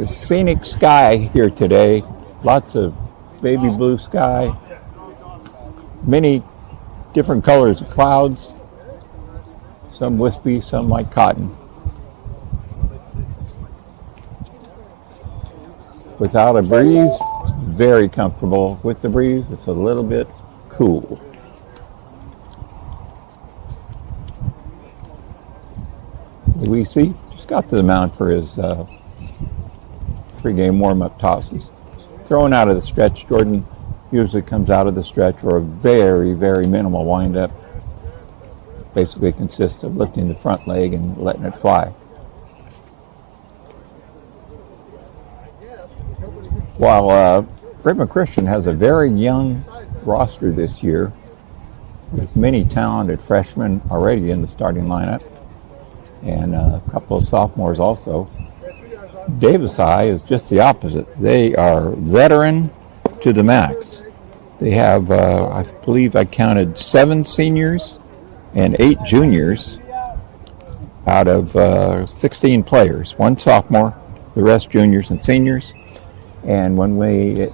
a scenic sky here today. Lots of baby blue sky. Many different colors of clouds. Some wispy, some like cotton. Without a breeze, very comfortable. With the breeze, it's a little bit cool. Luisi just got to the mound for his pregame warm-up tosses. Throwing out of the stretch, Jordan usually comes out of the stretch or a very, very minimal windup. Basically consists of lifting the front leg and letting it fly. While Brigham Christian has a very young roster this year, with many talented freshmen already in the starting lineup, and a couple of sophomores also, Davis High is just the opposite. They are veteran to the max. They have, I believe I counted 7 seniors and 8 juniors out of 16 players. 1 sophomore, the rest juniors and seniors. And when the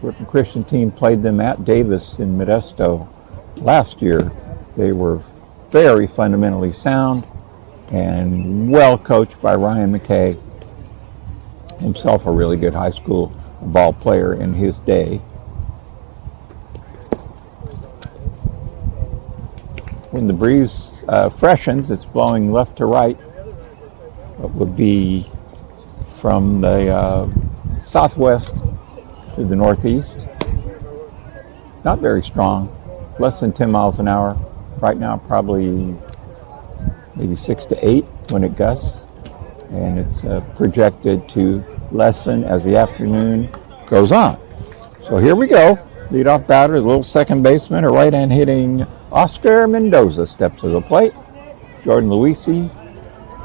Brigham Christian team played them at Davis in Modesto last year, they were very fundamentally sound and well coached by Ryan McKay, himself a really good high school ball player in his day. When the breeze freshens, it's blowing left to right. It would be from the southwest to the northeast. Not very strong, less than 10 miles an hour. Right now, probably maybe 6 to 8 when it gusts. And it's projected to lessen as the afternoon goes on. So here we go. Leadoff batter, the little second baseman, a right-hand hitting Oscar Mendoza steps to the plate. Jordan Luisi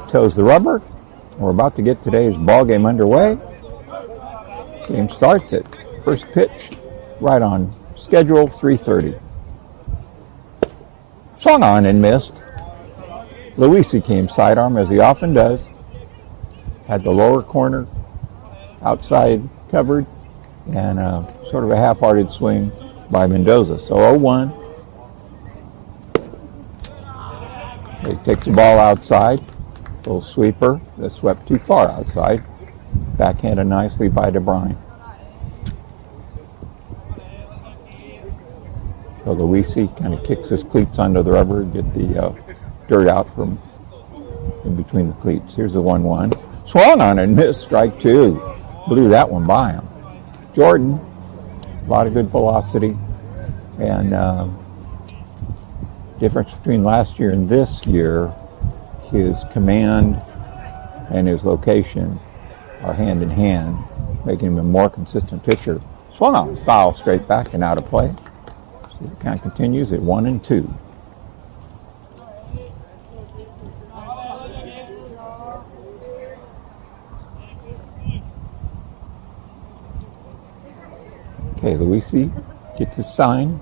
toes the rubber. We're about to get today's ball game underway. Game starts at first pitch, right on schedule, 3:30. Swung on and missed. Luisi came sidearm, as he often does. Had the lower corner outside covered, and sort of a half-hearted swing by Mendoza. So 0-1. He takes the ball outside. Little sweeper that swept too far outside. Backhanded nicely by DeBrine. So Luisi kind of kicks his cleats under the rubber, get the dirt out from in between the cleats. Here's the 1-1. Swung on and missed, strike 2. Blew that one by him. Jordan, a lot of good velocity, and difference between last year and this year, his command and his location are hand in hand, making him a more consistent pitcher. Swung on, foul straight back and out of play. So the count continues at 1-2. Okay, Luisi gets his sign.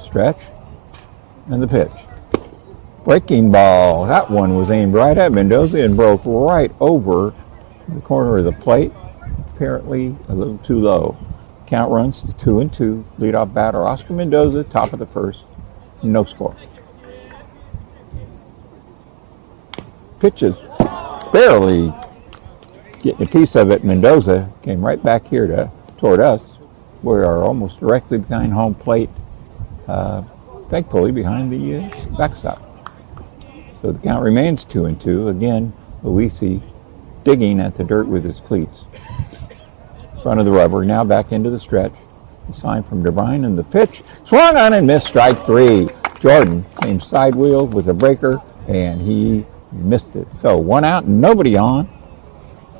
Stretch. And the pitch. Breaking ball. That one was aimed right at Mendoza and broke right over the corner of the plate. Apparently a little too low. Count runs to 2-2. Leadoff batter Oscar Mendoza, top of the first. No score. Pitches barely getting a piece of it. Mendoza came right back here toward us. We are almost directly behind home plate. Thankfully behind the backstop. So the count remains 2-2. Again, Luisi digging at the dirt with his cleats. Front of the rubber, now back into the stretch. The sign from DeBrine and the pitch. Swung on and missed, strike 3. Jordan came side wheel with a breaker, and he missed it. So 1 out, nobody on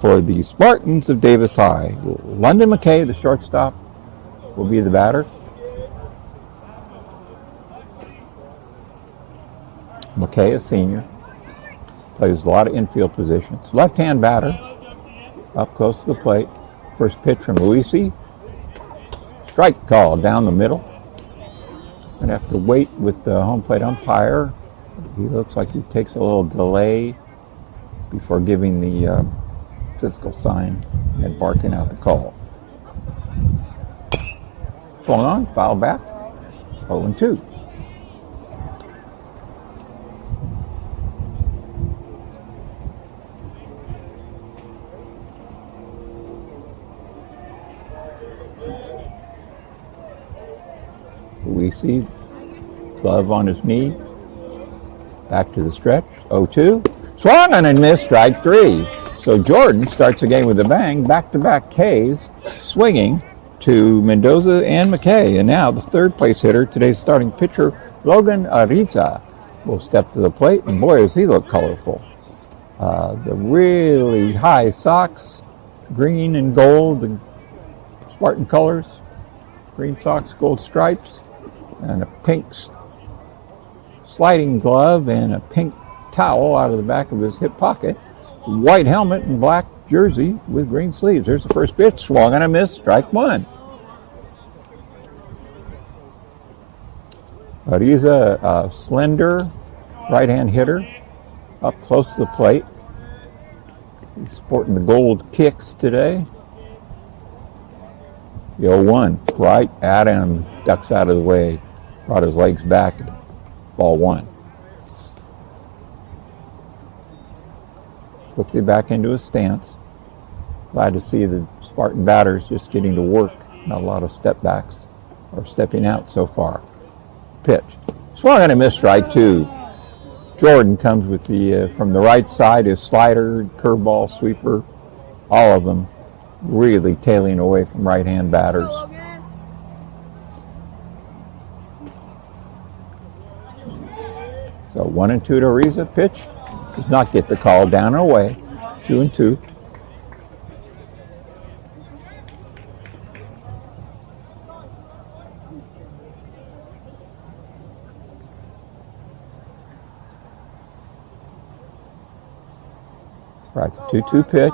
for the Spartans of Davis High. London McKay, the shortstop, will be the batter. McKay, a senior, plays a lot of infield positions. Left-hand batter, up close to the plate. First pitch from Luisi. Strike call down the middle. Going to have to wait with the home plate umpire. He looks like he takes a little delay before giving the physical sign and barking out the call. Swung on, foul back, 0-2. We see glove on his knee, back to the stretch, 0-2. Swung on and missed, strike 3. So Jordan starts the game with a bang, back-to-back Ks, swinging to Mendoza and McKay. And now the third place hitter, today's starting pitcher, Logan Ariza, will step to the plate, and boy, does he look colorful. The really high socks, green and gold, the Spartan colors, green socks, gold stripes, and a pink sliding glove and a pink towel out of the back of his hip pocket, white helmet and black jersey with green sleeves. There's the first pitch, swung and a miss, strike 1. Ariza, a slender right-hand hitter, up close to the plate. He's sporting the gold kicks today. The 0-1, right at him, ducks out of the way, brought his legs back, ball 1. Quickly back into his stance. Glad to see the Spartan batters just getting to work. Not a lot of step backs or stepping out so far. Pitch. Swung and a miss, strike 2. Jordan comes with the from the right side, his slider, curveball, sweeper, all of them really tailing away from right-hand batters. So 1-2 to Ariza. Pitch does not get the call, down and away. 2-2. Right, the 2-2 pitch.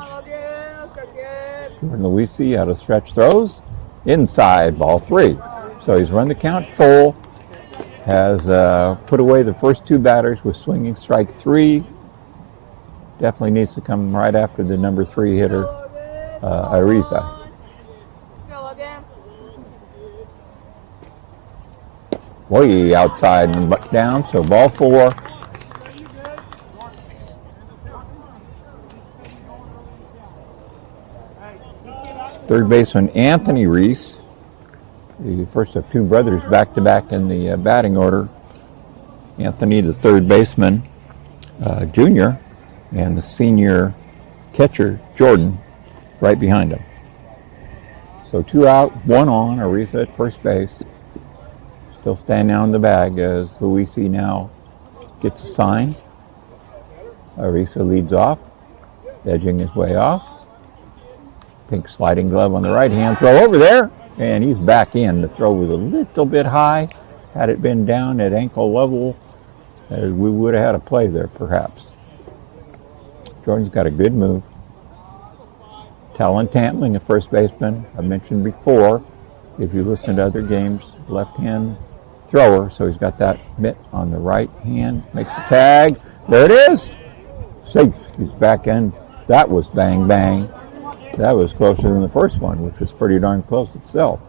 Jordan Luisi out of stretch throws. Inside, ball 3. So he's run the count full. Has put away the first 2 batters with swinging strike 3. Definitely needs to come right after the number 3 hitter, Ariza. Way outside and down, so ball 4. Third baseman Anthony Reese, the first of 2 brothers back-to-back in the batting order. Anthony, the third baseman, junior, and the senior catcher, Jordan, right behind him. So 2 out, 1 on, Ariza at first base. Still standing out in the bag as Luisi now gets a sign. Ariza leads off, edging his way off. Pink sliding glove on the right hand, throw over there, and he's back in. The throw was a little bit high. Had it been down at ankle level, we would have had a play there perhaps. Jordan's got a good move. Talon Tampling, a first baseman, I mentioned before, if you listen to other games, left-hand thrower, so he's got that mitt on the right hand, makes the tag, there it is, safe, he's back in. That was bang bang. That was closer than the first one, which was pretty darn close itself.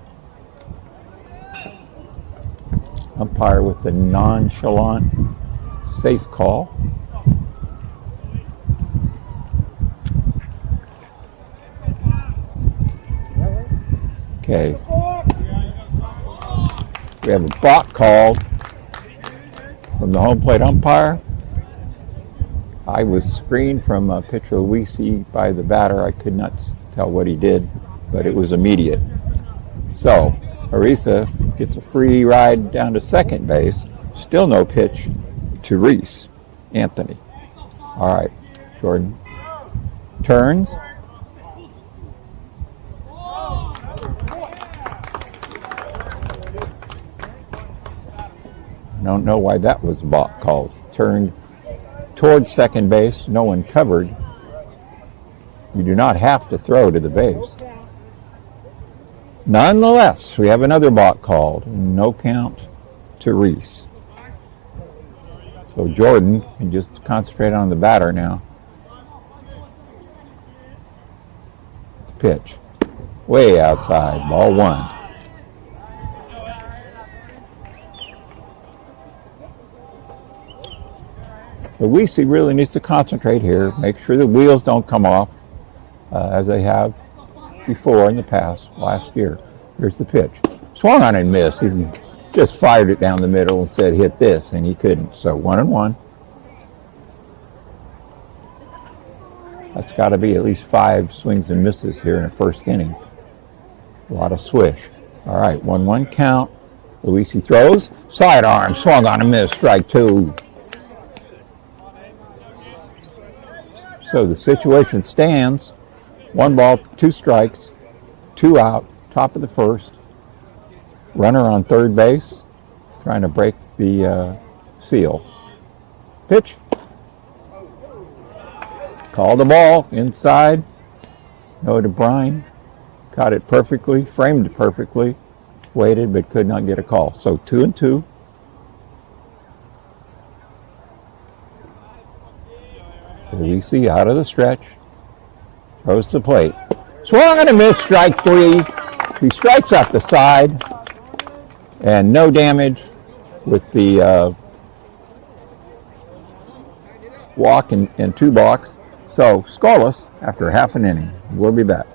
Umpire with the nonchalant safe call. Okay. We have a balk called from the home plate umpire. I was screened from pitcher Luisi by the batter. I could not tell what he did, but it was immediate. So Ariza gets a free ride down to second base. Still no pitch to Reese. Anthony. All right, Jordan turns. I don't know why that was balk called. Turned towards second base, no one covered. You do not have to throw to the base. Nonetheless, we have another balk called. No count to Reese. So Jordan can just concentrate on the batter now. Pitch. Way outside. Ball 1. Varsity really needs to concentrate here. Make sure the wheels don't come off as they have before in the past, last year. Here's the pitch. Swung on and missed. He just fired it down the middle and said, hit this, and he couldn't. So 1-1. That's got to be at least 5 swings and misses here in the first inning. A lot of swish. All right, 1-1 count. Varsity throws. Sidearm, swung on and missed. Strike 2. So the situation stands. 1 ball, 2 strikes, 2 out, top of the first. Runner on third base, trying to break the seal. Pitch. Called the ball inside. Noah DeBrine caught it perfectly, framed it perfectly, waited but could not get a call. So 2-2. Varsity out of the stretch. Throws the plate. Swung and a miss, strike 3. He strikes off the side. And no damage with the walk and 2 balks. So scoreless after half an inning. We'll be back.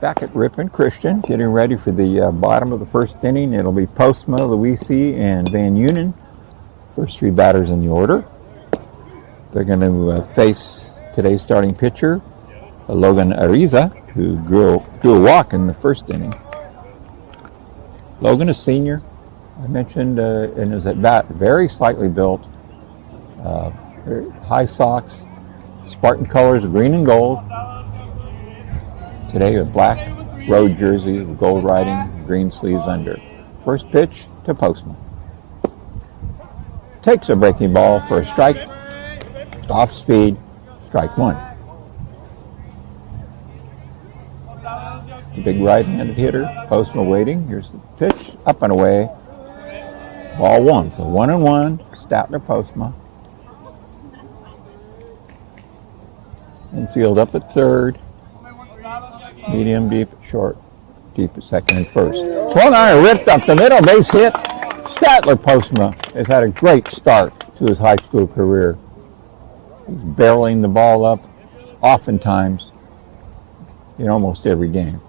Back at Ripon Christian, getting ready for the bottom of the first inning. It'll be Postma, Luisi, and Van Unen. First 3 batters in the order. They're going to face today's starting pitcher, Logan Ariza, who drew a walk in the first inning. Logan is senior, I mentioned, and is at bat very slightly built. High socks, Spartan colors, green and gold. Today a black road jersey with gold writing, green sleeves under. First pitch to Postman. Takes a breaking ball for a strike. Off speed, strike 1. The big right-handed hitter, Postman waiting. Here's the pitch, up and away. Ball 1, so 1-1, Statler Postma. Infield up at third. Medium, deep, short, deep at second and first. Swung on and ripped up the middle, base hit. Statler Postma has had a great start to his high school career. He's barreling the ball up oftentimes in almost every game.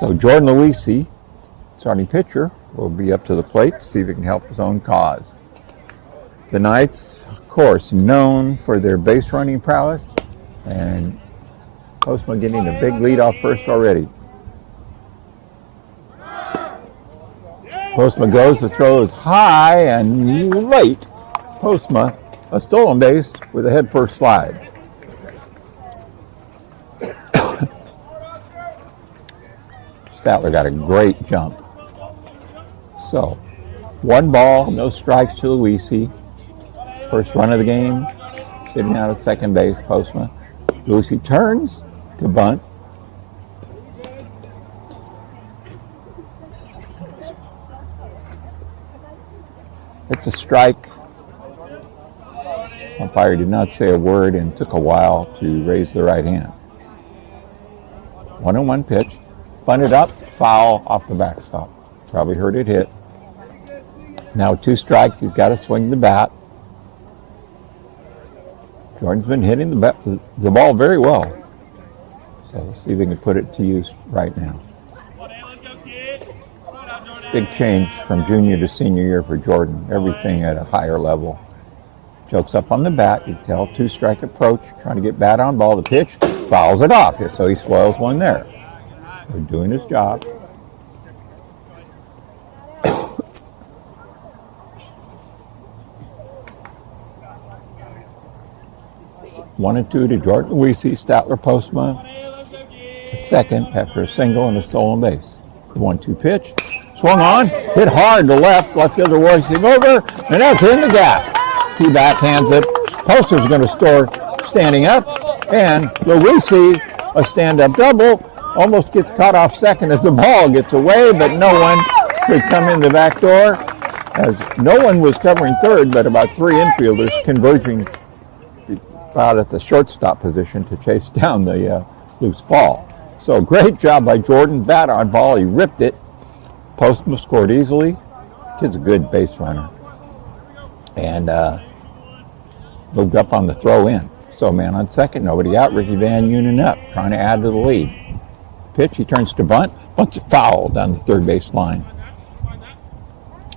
So Jordan Luisi, starting pitcher, will be up to the plate to see if he can help his own cause. The Knights, of course, known for their base running prowess, and Postma getting a big lead off first already. Postma goes, the throw is high and late. Postma a stolen base with a head first slide. Statler got a great jump. So, 1 ball, no strikes to Luisi. First run of the game, sitting out of second base, Postma. Luisi turns to bunt. It's a strike. Umpire did not say a word and took a while to raise the right hand. 1-1 pitch. Bunted up, foul off the backstop. Probably heard it hit. Now 2 strikes, he's got to swing the bat. Jordan's been hitting the ball very well. So we'll see if we can put it to use right now. Big change from junior to senior year for Jordan. Everything at a higher level. Jokes up on the bat. You can tell 2-strike approach. Trying to get bat on ball. The pitch fouls it off. So he spoils one there. They're doing his job. 1-2 to Jordan Luisi. Statler Postma at second after a single and a stolen base. The 1-2 pitch. Swung on, hit hard to left fielder Roycing over, and that's in the gap. He backhands it. Poster's going to score standing up, and Luisi, a stand-up double, almost gets caught off second as the ball gets away, but no one could come in the back door, as no one was covering third, but about 3 infielders converging about at the shortstop position to chase down the loose ball. So great job by Jordan, bat on ball, he ripped it. Postma scored easily. Kid's a good base runner. And moved up on the throw in. So man on second, nobody out. Ricky Van Unen up, trying to add to the lead. Pitch, he turns to bunt. Bunts it foul down the third base line.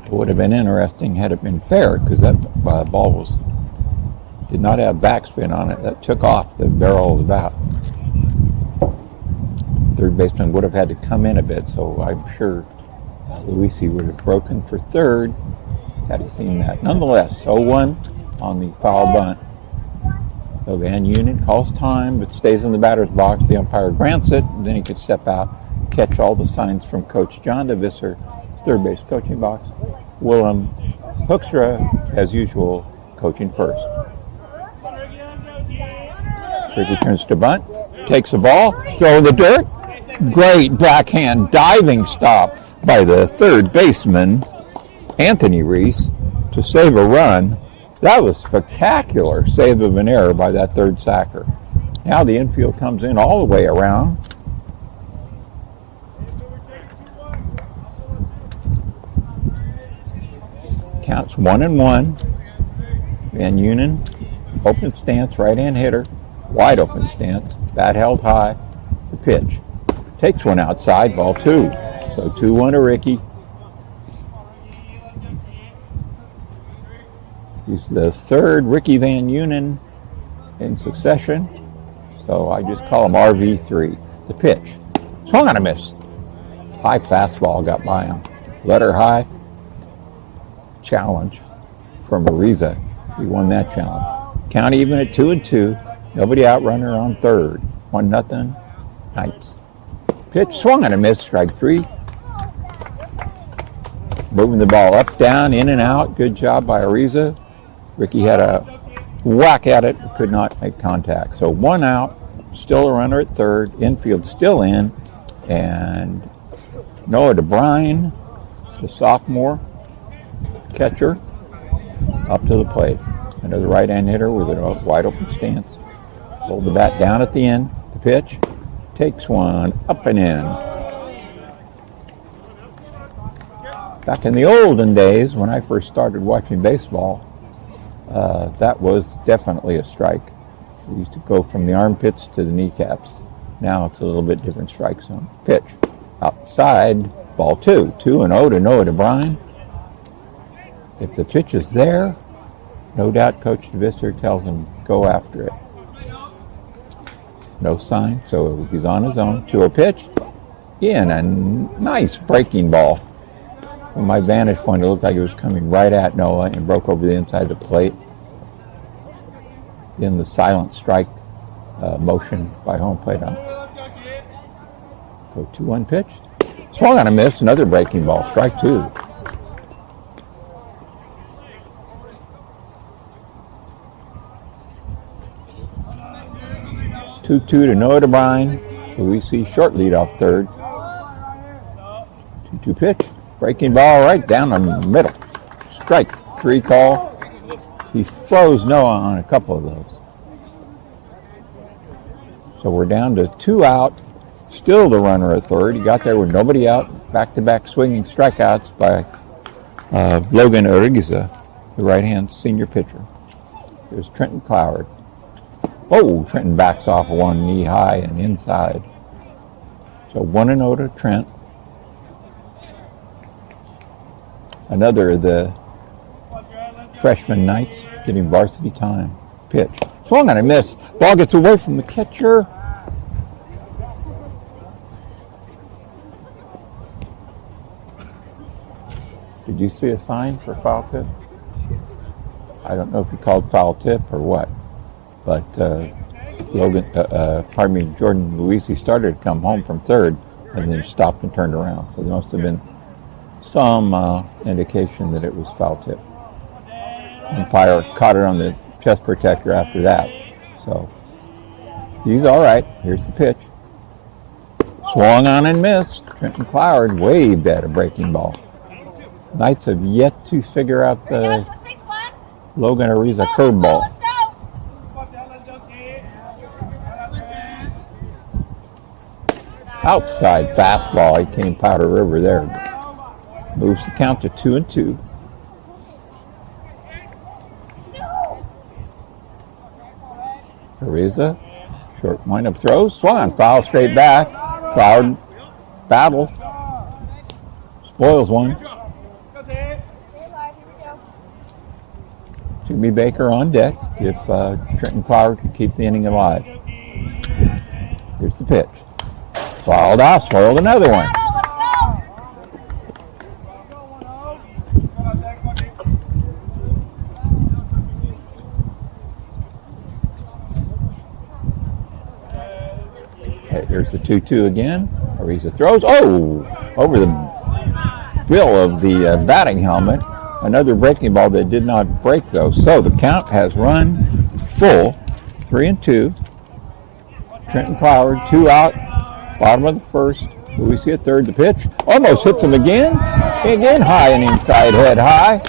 It would have been interesting had it been fair, because that ball did not have backspin on it. That took off the barrel of the bat. Third baseman would have had to come in a bit, so I'm sure Luisi would have broken for third had he seen that. Nonetheless, 0-1 on the foul bunt. So Van Unen calls time, but stays in the batter's box. The umpire grants it, and then he could step out, catch all the signs from Coach John DeVisser, third base coaching box. Willem Hoekstra, as usual, coaching first. Ricky turns to bunt, takes the ball, throw in the dirt. Great backhand diving stop by the third baseman, Anthony Reese, to save a run. That was spectacular save of an error by that third sacker. Now the infield comes in all the way around. Counts 1-1. Van Unen, open stance, right-hand hitter, wide open stance, bat held high, the pitch. Takes one outside, ball 2. So 2-1 to Ricky. He's the third Ricky Van Unen in succession. So I just call him RV3. The pitch. Swung on a miss. High fastball got by him. Letter high. Challenge from Ariza. He won that challenge. Count even at 2-2. Nobody out, runner on third. 1-0. Knights. Pitch swung on a miss. Strike 3. Moving the ball up, down, in and out. Good job by Ariza. Ricky had a whack at it, but could not make contact. So 1 out. Still a runner at third. Infield still in. And Noah DeBrine, the sophomore catcher, up to the plate. Another right-hand hitter with a wide open stance. Hold the bat down at the end. The pitch takes one up and in. Back in the olden days, when I first started watching baseball, that was definitely a strike. We used to go from the armpits to the kneecaps. Now it's a little bit different strike zone. Pitch outside, ball 2. 2-0 to Noah DeBrine. If the pitch is there, no doubt Coach DeVisser tells him, go after it. No sign, so he's on his own. 2-0 pitch. In a nice breaking ball. From my vantage point, it looked like it was coming right at Noah and broke over the inside of the plate. in the silent strike motion by home plate ump. Go 2-1 pitch. Swung on a miss. Another breaking ball. Strike 2. Two to Noah DeBrine, who we see short lead off third. 2-2 pitch. Breaking ball right down the middle. Strike 3 call. He froze Noah on a couple of those. So we're down to 2 out. Still the runner at third. He got there with nobody out. Back-to-back swinging strikeouts by Logan Ariza, the right-hand senior pitcher. There's Trenton Cloward. Oh, Trenton backs off one knee high and inside. So 1-0 to Trent. Another of the freshman Knights getting varsity time. Pitch. Swung on a miss. Ball gets away from the catcher. Did you see a sign for foul tip? I don't know if he called foul tip or what, but Jordan Luisi started to come home from third and then stopped and turned around. So there must have been some indication that it was foul tip. Umpire caught it on the chest protector after that. So he's all right. Here's the pitch. Swung on and missed. Trenton Cloward waved at a breaking ball. Knights have yet to figure out the Logan Ariza curveball. Outside fastball. He came Powder River there. Moves the count to 2-2. Ariza, short windup throws. Swung on foul straight back. Cloud battles. Spoils one. Jimmy Baker on deck if Trenton Cloward could keep the inning alive. Here's the pitch. Fouled off, spoiled another one. Okay, here's the 2-2 again. Ariza throws. Oh! Over the bill of the batting helmet. Another breaking ball that did not break, though. So the count has run full. 3-2. Trenton Cloward, 2 out. Bottom of the first. We see a third. The pitch almost hits him again. Again, high and inside, head high.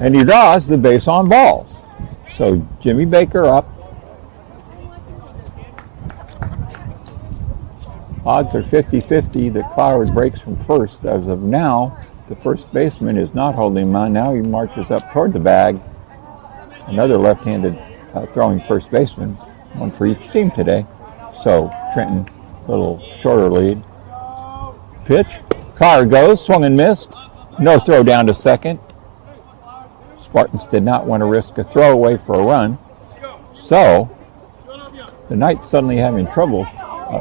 And he draws the base on balls. So Jimmy Baker up. Odds are 50-50 that Cloward breaks from first. As of now, the first baseman is not holding him on. Now he marches up toward the bag. Another left-handed throwing first baseman, one for each team today. So Trenton, a little shorter lead. Pitch. Cloward goes, swung and missed. No throw down to second. Spartans did not want to risk a throwaway for a run. So the Knights suddenly having trouble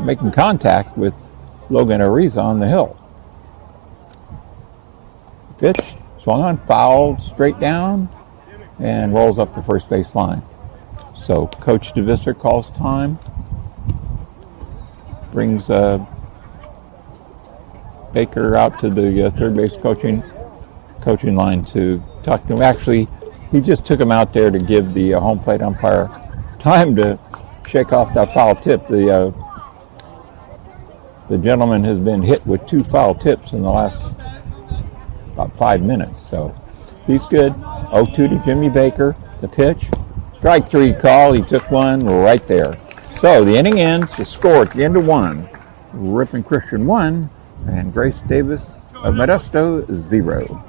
making contact with Logan Ariza on the hill. Pitch, swung on, fouled, straight down, and rolls up the first base line. So Coach DeVisser calls time, brings Baker out to the third base coaching line to talk to him. Actually, he just took him out there to give the home plate umpire time to shake off that foul tip. The gentleman has been hit with 2 foul tips in the last about 5 minutes, so he's good. 0-2 to Jimmy Baker. The pitch. Strike 3 call. He took one right there. So the inning ends. The score at the end of 1. Ripon Christian 1 and Grace Davis of Modesto 0.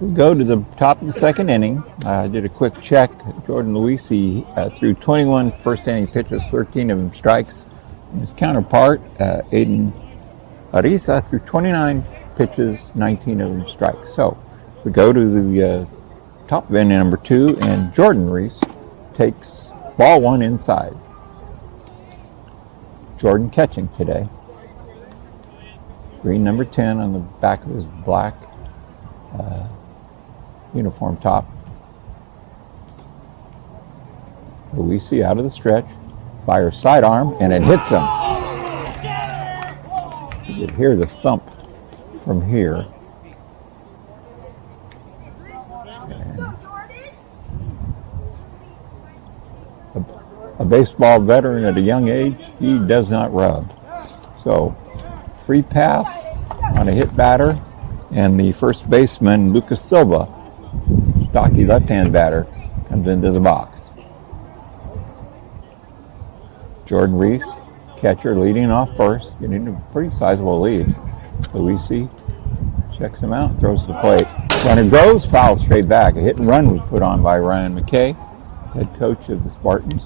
We go to the top of the second inning. I did a quick check. Jordan Luisi threw 21 first inning pitches, 13 of them strikes. And his counterpart, Aiden Arisa, threw 29 pitches, 19 of them strikes. So we go to the top of inning number 2, and Jordan Reese takes ball 1 inside. Jordan catching today. Green number 10 on the back of his black uniform top. Luisi out of the stretch, fires sidearm, and it hits him. You could hear the thump from here. A baseball veteran at a young age, he does not rub. So, free pass on a hit batter, and the first baseman, Lucas Silva, stocky left-hand batter, comes into the box. Jordan Reese, catcher, leading off first, getting a pretty sizable lead. Luisi checks him out, throws to the plate. Runner goes, foul straight back. A hit and run was put on by Ryan McKay, head coach of the Spartans.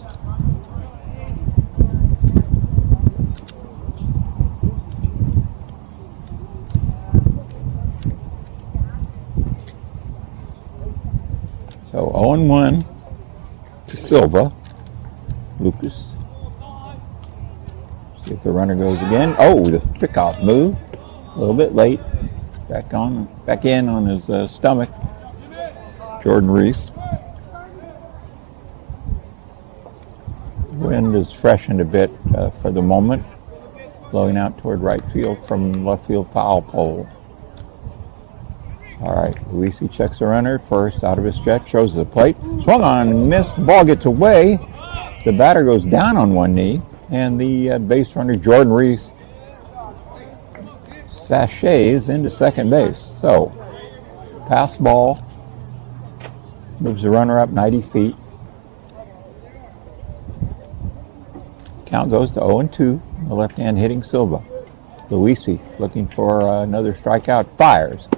So 0-1 to Silva. Lucas. See if the runner goes again. Oh, the pickoff move. A little bit late. Back in on his stomach. Jordan Reese. Wind has freshened a bit for the moment, blowing out toward right field from left field foul pole. All right, Luisi checks the runner first out of his stretch, throws to the plate, swung on and missed. The ball gets away. The batter goes down on one knee, and the base runner Jordan Reese sachets into second base. So, pass ball, moves the runner up 90 feet. Count goes to 0-2, the left-hand hitting Silva. Luisi looking for another strikeout, fires.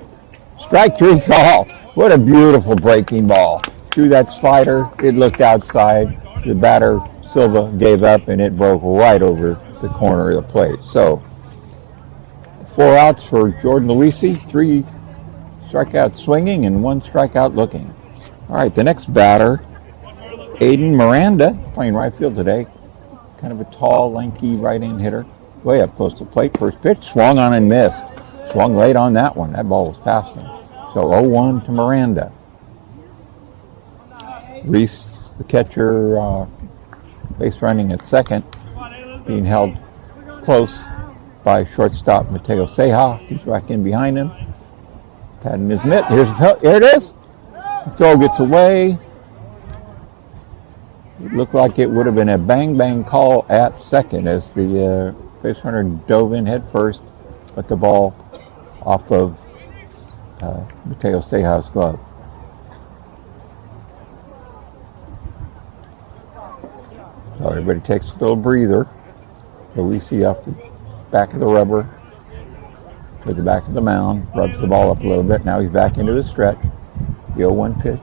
Strike 3 call. What a beautiful breaking ball. Threw that slider, it looked outside. The batter, Silva, gave up, and it broke right over the corner of the plate. So, 4 outs for Jordan Luisi, 3 strikeouts swinging, and 1 strikeout looking. All right, the next batter, Aiden Miranda, playing right field today. Kind of a tall, lanky right-hand hitter. Way up close to the plate. First pitch, swung on and missed. Swung late on that one. That ball was past him. So 0-1 to Miranda. Reese, the catcher, base running at second, being held close by shortstop Mateo Ceja. He's back in behind him. Patting his mitt. Here it is. The throw gets away. It looked like it would have been a bang-bang call at second as the base runner dove in head first, but the ball off of Mateo Ceja's glove. So everybody takes a little breather. So we see off the back of the rubber to the back of the mound, rubs the ball up a little bit. Now he's back into the stretch. The 0-1 pitch.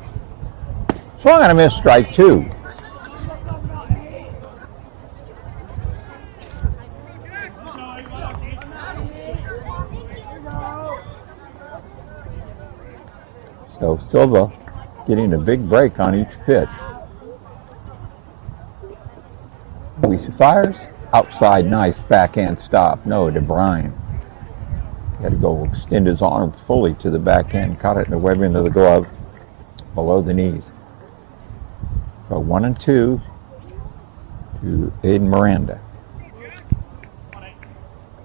Swung on a miss, strike 2. So Silva getting a big break on each pitch. Luisi fires. Outside, nice backhand stop. No, DeBrine. He had to go extend his arm fully to the backhand. Caught it in the webbing of the glove below the knees. So 1-2 to Aiden Miranda.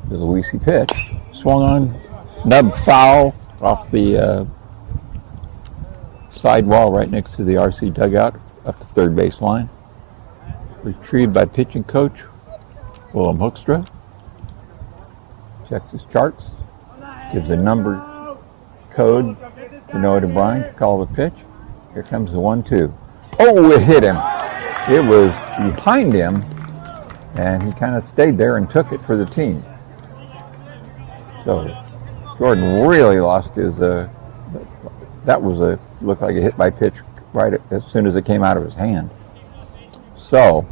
The Luisi pitch. Swung on. Nub foul off the side wall right next to the RC dugout up the third base line. Retrieved by pitching coach Willem Hoekstra. Checks his charts. Gives a number code to Noah DeBrine to call the pitch. Here comes the 1-2. Oh, it hit him. It was behind him, and he kind of stayed there and took it for the team. So Jordan really lost his that was looked like a hit by pitch right as soon as it came out of his hand. So,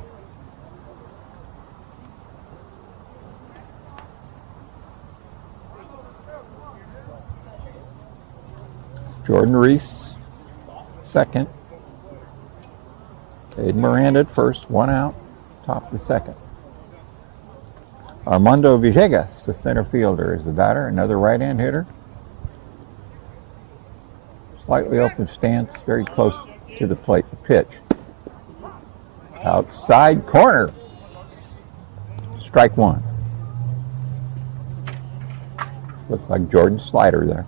Jordan Reese, second. Aiden Miranda at first, 1 out, top of the second. Armando Villegas, the center fielder, is the batter, another right-hand hitter. Slightly open stance, very close to the plate. The pitch. Outside corner. Strike one. Looks like Jordan's slider there.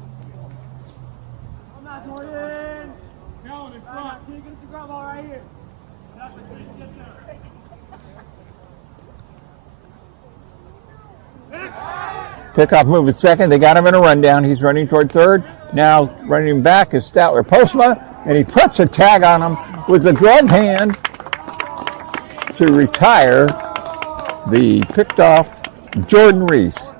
Pickoff move at second. They got him in a rundown. He's running toward third. Now running back is Statler Postma, and he puts a tag on him with a glove hand to retire the picked off Jordan Reese.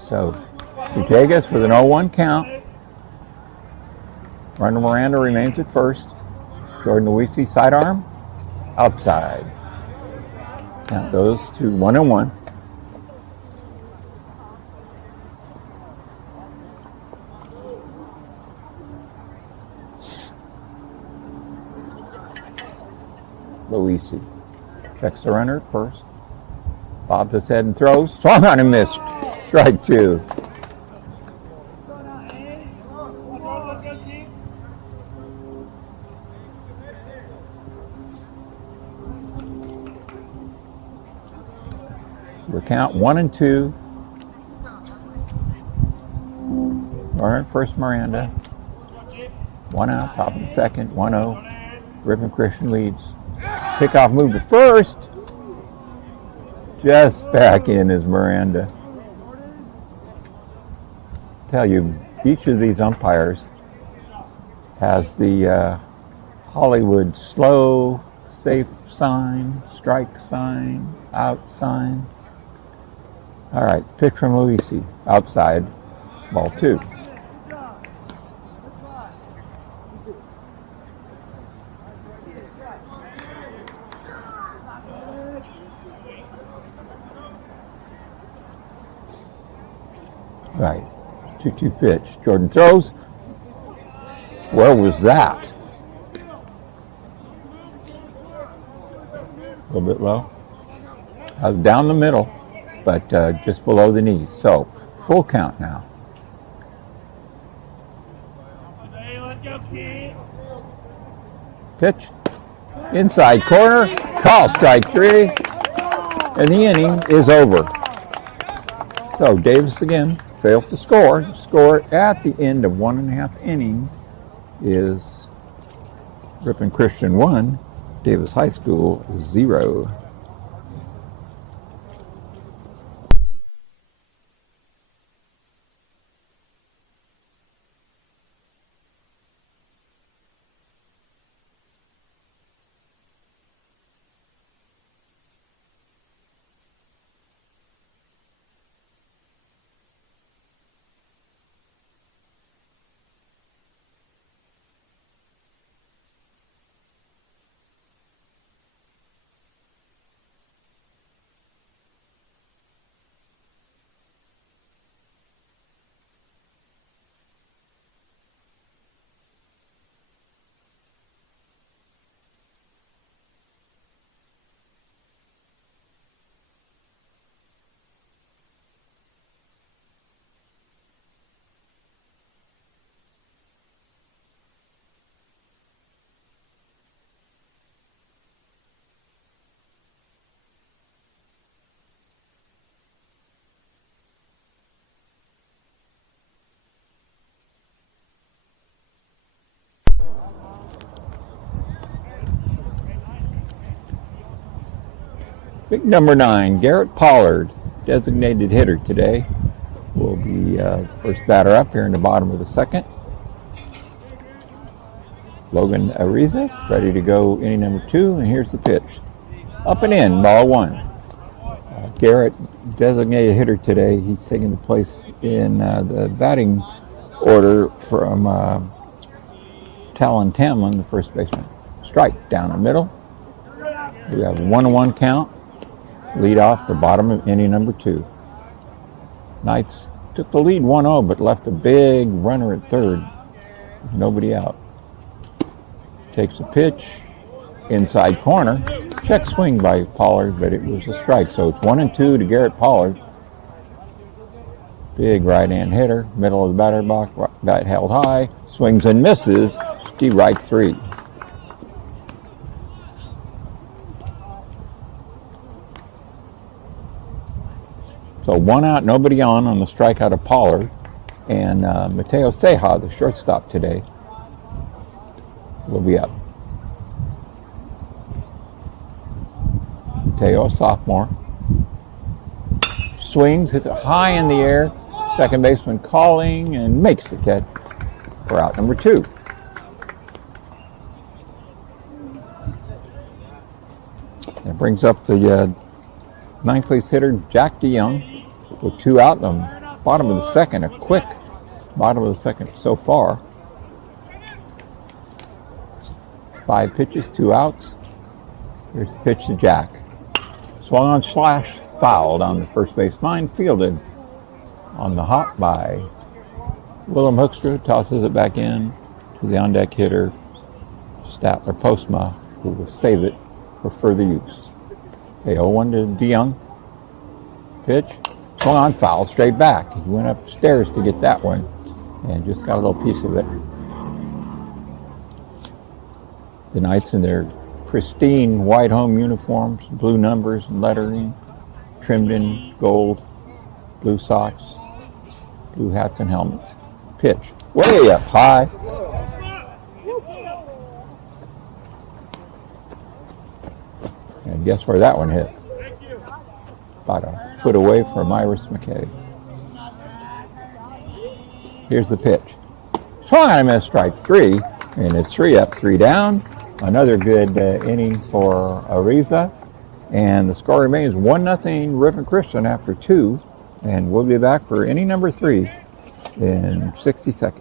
So, Villegas with an 0-1 count. Runner Miranda remains at first. Jordan Luisi sidearm, outside. Count goes to 1-1. Luisi checks the runner at first. Bobs his head and throws. Swung on and missed. Strike two. We count 1-2. Runner at first, Miranda. 1 out, top of the second, 1-0. Ripon Christian leads. Pickoff move to first. Just back in is Miranda. Tell you, each of these umpires has the Hollywood slow, safe sign, strike sign, out sign. All right, pitch from Luisi, outside, ball two. Right. 2-2 pitch. Jordan throws. Where was that? A little bit low. Down the middle, but just below the knees. So, full count now. Pitch. Inside corner. Call strike three. And the inning is over. So, Davis again fails to score. Score at the end of 1.5 innings is Ripon Christian 1, Davis High School 0. Big number 9, Garrett Pollard, designated hitter today, will be The first batter up here in the bottom of the second. Logan Ariza ready to go inning number 2, and here's the pitch. Up and in, ball 1. Garrett, designated hitter today, he's taking the place in the batting order from Talon Tamlin, the first baseman. Strike down the middle. We have a 1-1 count. Lead off the bottom of inning number 2. Knights took the lead 1-0, but left a big runner at third. Nobody out. Takes a pitch, inside corner. Check swing by Pollard, but it was a strike. So it's 1-2 to Garrett Pollard. Big right-hand hitter, middle of the batter box, bat held high, swings and misses. Strike 3. So 1 out, nobody on the strikeout of Pollard. And Mateo Ceja, the shortstop today, will be up. Mateo, sophomore. Swings, hits it high in the air. Second baseman calling and makes the catch for out number 2. That brings up the ninth place hitter, Jack DeYoung, with 2 out in the bottom of the second. A quick bottom of the second so far. 5 pitches, 2 outs. Here's the pitch to Jack. Swung on, slash, fouled on the first base line, fielded on the hop by Willem Hoekstra. Tosses it back in to the on-deck hitter, Statler Postma, who will save it for further use. Okay, 0-1 to DeYoung. Pitch. Swung on, foul, straight back. He went upstairs to get that one and just got a little piece of it. The Knights in their pristine white home uniforms, blue numbers and lettering, trimmed in gold, blue socks, blue hats and helmets. Pitch. Way up high. And guess where that one hit? About a foot away from Iris McKay. Here's the pitch. Swung on a miss, strike 3, and it's 3 up, 3 down. Another good inning for Ariza, and the score remains 1-0 Ripon Christian after 2, and we'll be back for inning number 3 in 60 seconds.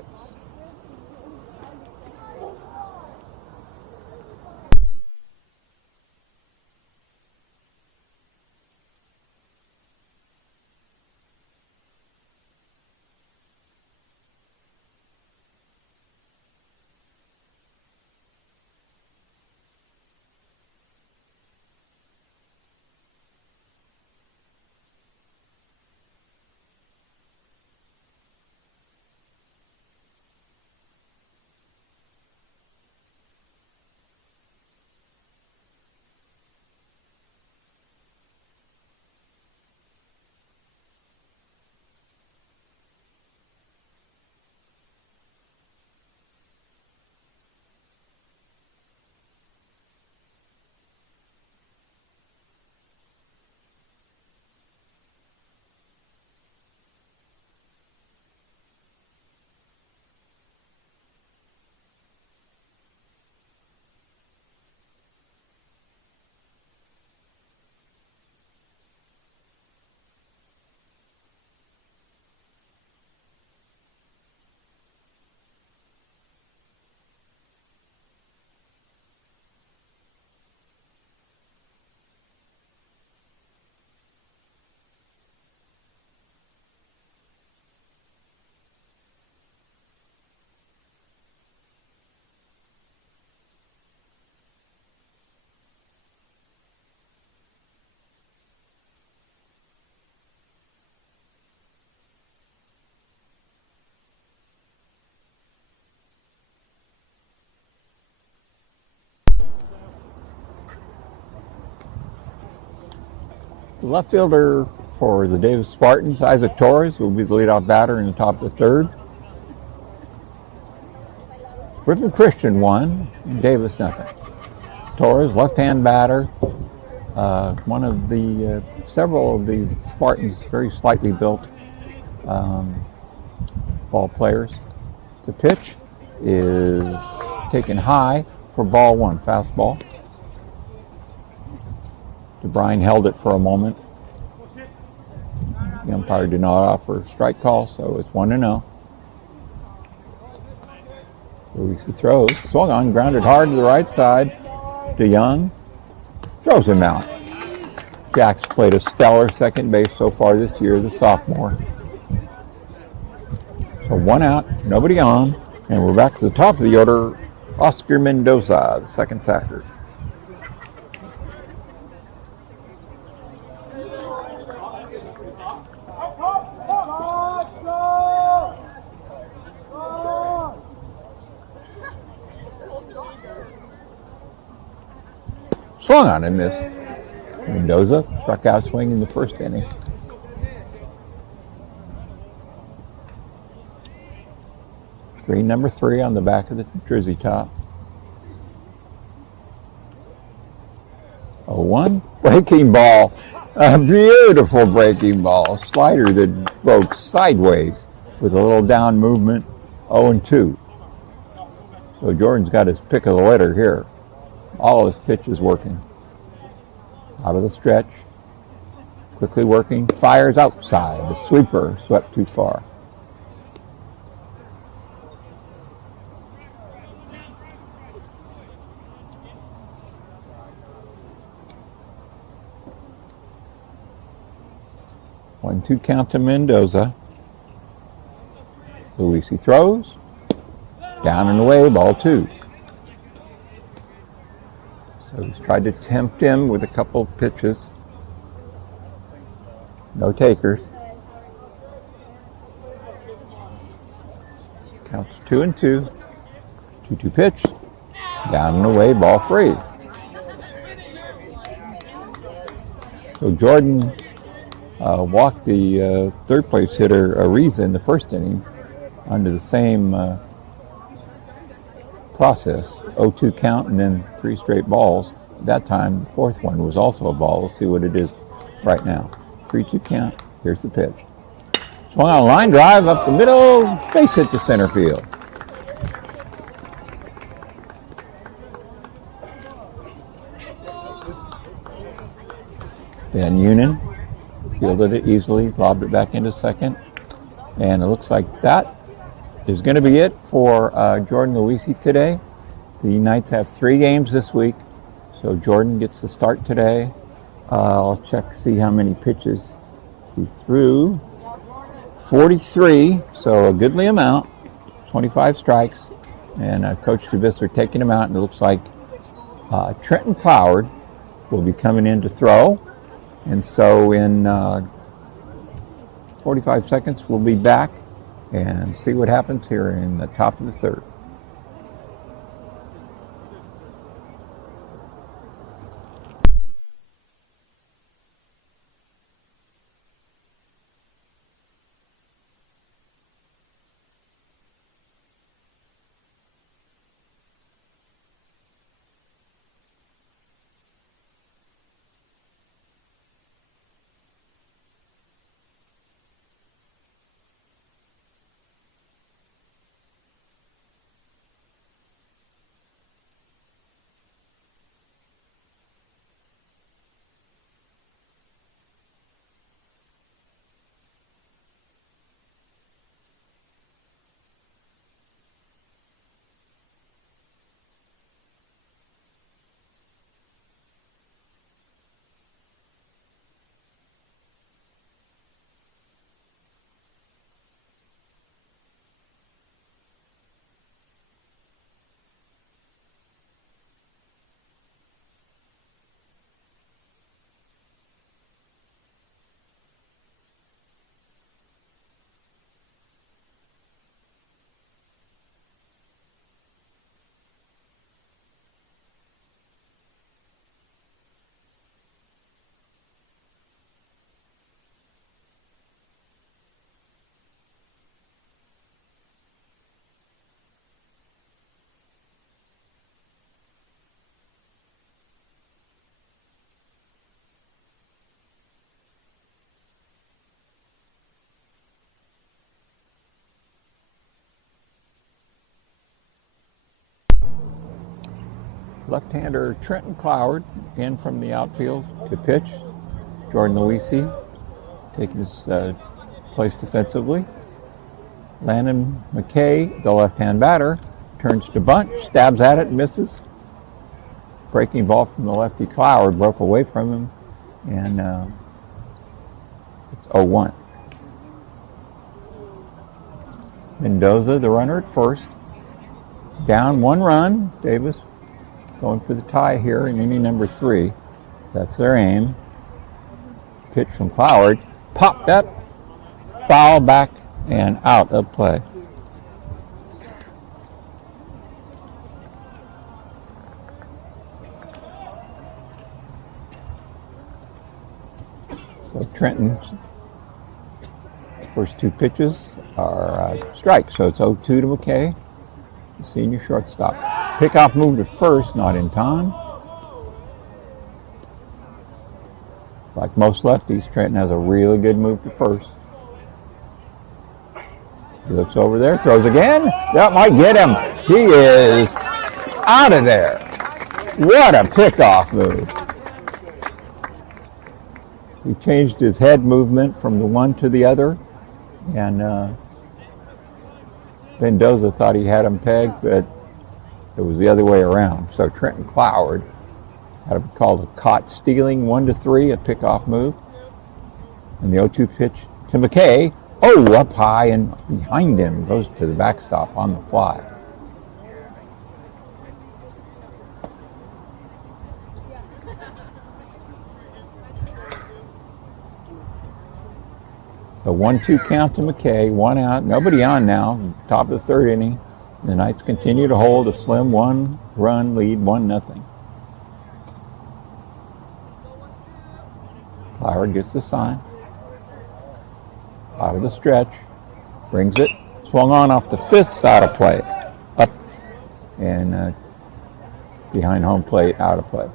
The left fielder for the Davis Spartans, Isaac Torres, will be the leadoff batter in the top of the third. Ripon Christian 1, and Davis nothing. Torres, left-hand batter, one of the several of these Spartans, very slightly built. ball players. The pitch is taken high for ball one, fastball. DeBrine held it for a moment. The umpire did not offer a strike call, so it's 1-0. Luis throws, swung on, grounded hard to the right side. DeYoung throws him out. Jack's played a stellar second base so far this year, the sophomore. So 1 out, nobody on, and we're back to the top of the order. Oscar Mendoza, the second sacker. Swung on and missed. Mendoza struck out swing in the first inning. Green number 3 on the back of the jersey top. 0-1. Breaking ball. A beautiful breaking ball. Slider that broke sideways with a little down movement. 0-2. So Jordan's got his pick of the litter here. All of his pitches working. Out of the stretch. Quickly working. Fires outside. The sweeper swept too far. One-two count to Mendoza. Luisi throws. Down and away, ball 2. So he's tried to tempt him with a couple of pitches. No takers. Counts 2-2. 2-2 pitch. Down and away, ball 3. So Jordan walked the third place hitter Ariza in the first inning under the same process. 0-2 count and then 3 straight balls. At that time, the fourth one was also a ball. We'll see what it is right now. 3-2 count. Here's the pitch. Swung on a line drive up the middle. Base hit to center field. Van Eunen fielded it easily, lobbed it back into second. And it looks like that is going to be it for Jordan Luisi today. The Knights have 3 games this week, so Jordan gets the start today. I'll check, see how many pitches he threw. 43, so a goodly amount, 25 strikes. And Coach DeVisser taking him out, and it looks like Trenton Cloward will be coming in to throw. And so in 45 seconds, we'll be back and see what happens here in the top of the third. Left-hander Trenton Cloward in from the outfield to pitch. Jordan Luisi taking his place defensively. Landon McKay, the left-hand batter, turns to bunt, stabs at it, misses. Breaking ball from the lefty Cloward broke away from him, and it's 0-1. Mendoza, the runner at first. Down 1 run. Davis going for the tie here in inning number 3. That's their aim. Pitch from Cloward. Popped up. Foul back and out of play. So Trenton's first 2 pitches are strikes. So it's 0-2 to McKay, the senior shortstop. Pickoff move to first, not in time. Like most lefties, Trenton has a really good move to first. He looks over there, throws again. That might get him. He is out of there. What a pickoff move. He changed his head movement from the one to the other, and Mendoza thought he had him pegged, but it was the other way around. So Trenton Cloward had him called a caught stealing 1-3, a pickoff move. And the 0-2 pitch to McKay. Oh, up high and behind him, goes to the backstop on the fly. So 1-2 count to McKay, 1 out, nobody on now, top of the 3rd inning. The Knights continue to hold a slim 1-run lead, 1-0. Cloward gets the sign. Out of the stretch, brings it, swung on off the 5th side of play, up and behind home plate, out of play.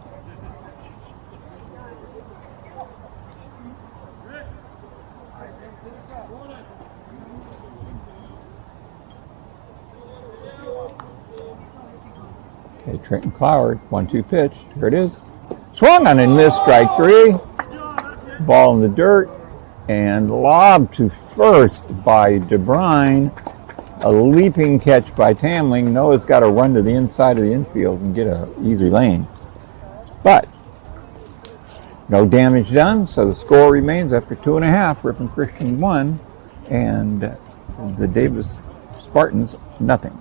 Okay, Trenton Cloward, 1-2 pitch, here it is. Swung on and missed, strike 3. Ball in the dirt. And lobbed to first by DeBrine. A leaping catch by Tamling. Noah's got to run to the inside of the infield and get an easy lane. But no damage done, so the score remains after 2.5. Ripon Christian 1, and the Davis Spartans nothing.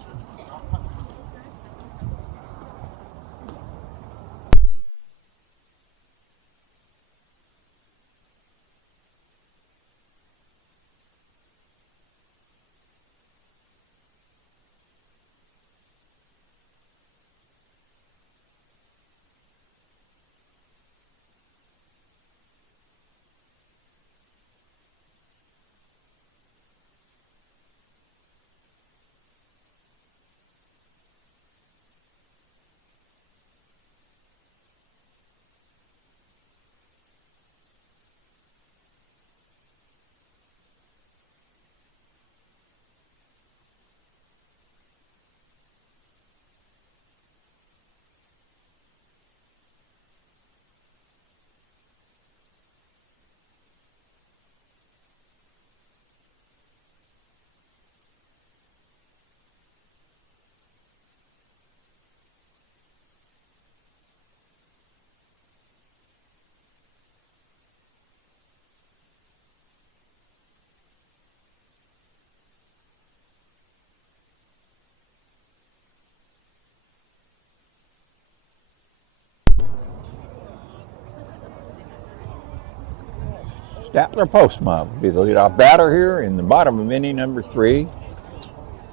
Statler Postma will be the leadoff batter here in the bottom of inning number 3.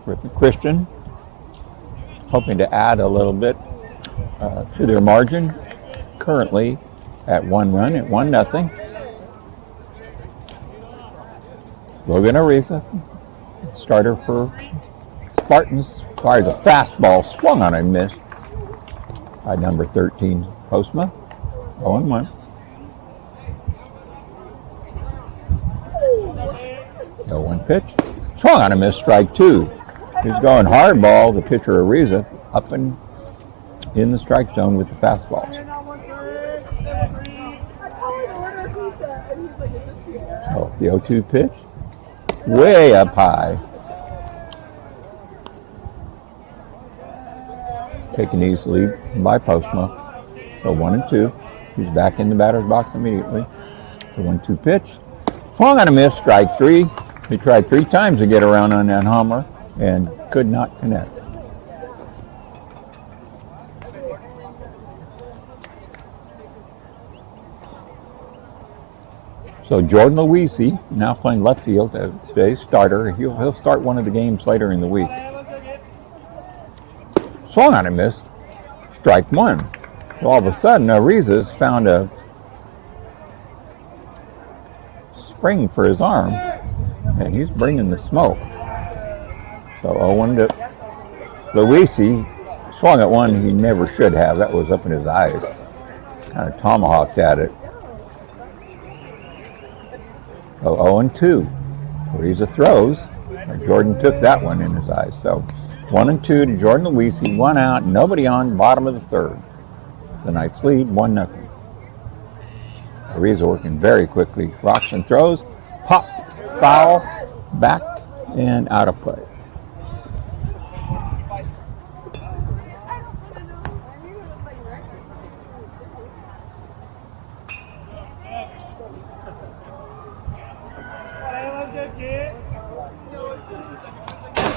Ripon Christian hoping to add a little bit to their margin. Currently at 1 run at 1-0. Logan Ariza, starter for Spartans, fires a fastball, swung on and missed by number 13 Postma. 0-1. No 1 pitch. Swung on a missed, strike 2. He's going hardball, the pitcher Ariza, up and in the strike zone with the fastballs. Oh, the 0-2 pitch, way up high. Taken easily by Postma. So 1-2. He's back in the batter's box immediately. The 1-2 pitch. Swung on a miss, strike 3. He tried 3 times to get around on that homer and could not connect. So Jordan Luisi, now playing left field, today's starter. He'll start one of the games later in the week. Swung on a miss, strike 1. So all of a sudden, Ariza's found a spring for his arm, and he's bringing the smoke. So 0-1 to Luisi. Swung at one he never should have. That was up in his eyes. Kind of tomahawked at it. So 0-2. Ariza throws. Jordan took that one in his eyes. So 1-2 to Jordan Luisi. 1 out. Nobody on. Bottom of the third. The Knights lead 1-0. Ariza working very quickly. Rocks and throws. Pop. Foul. Back and out of play.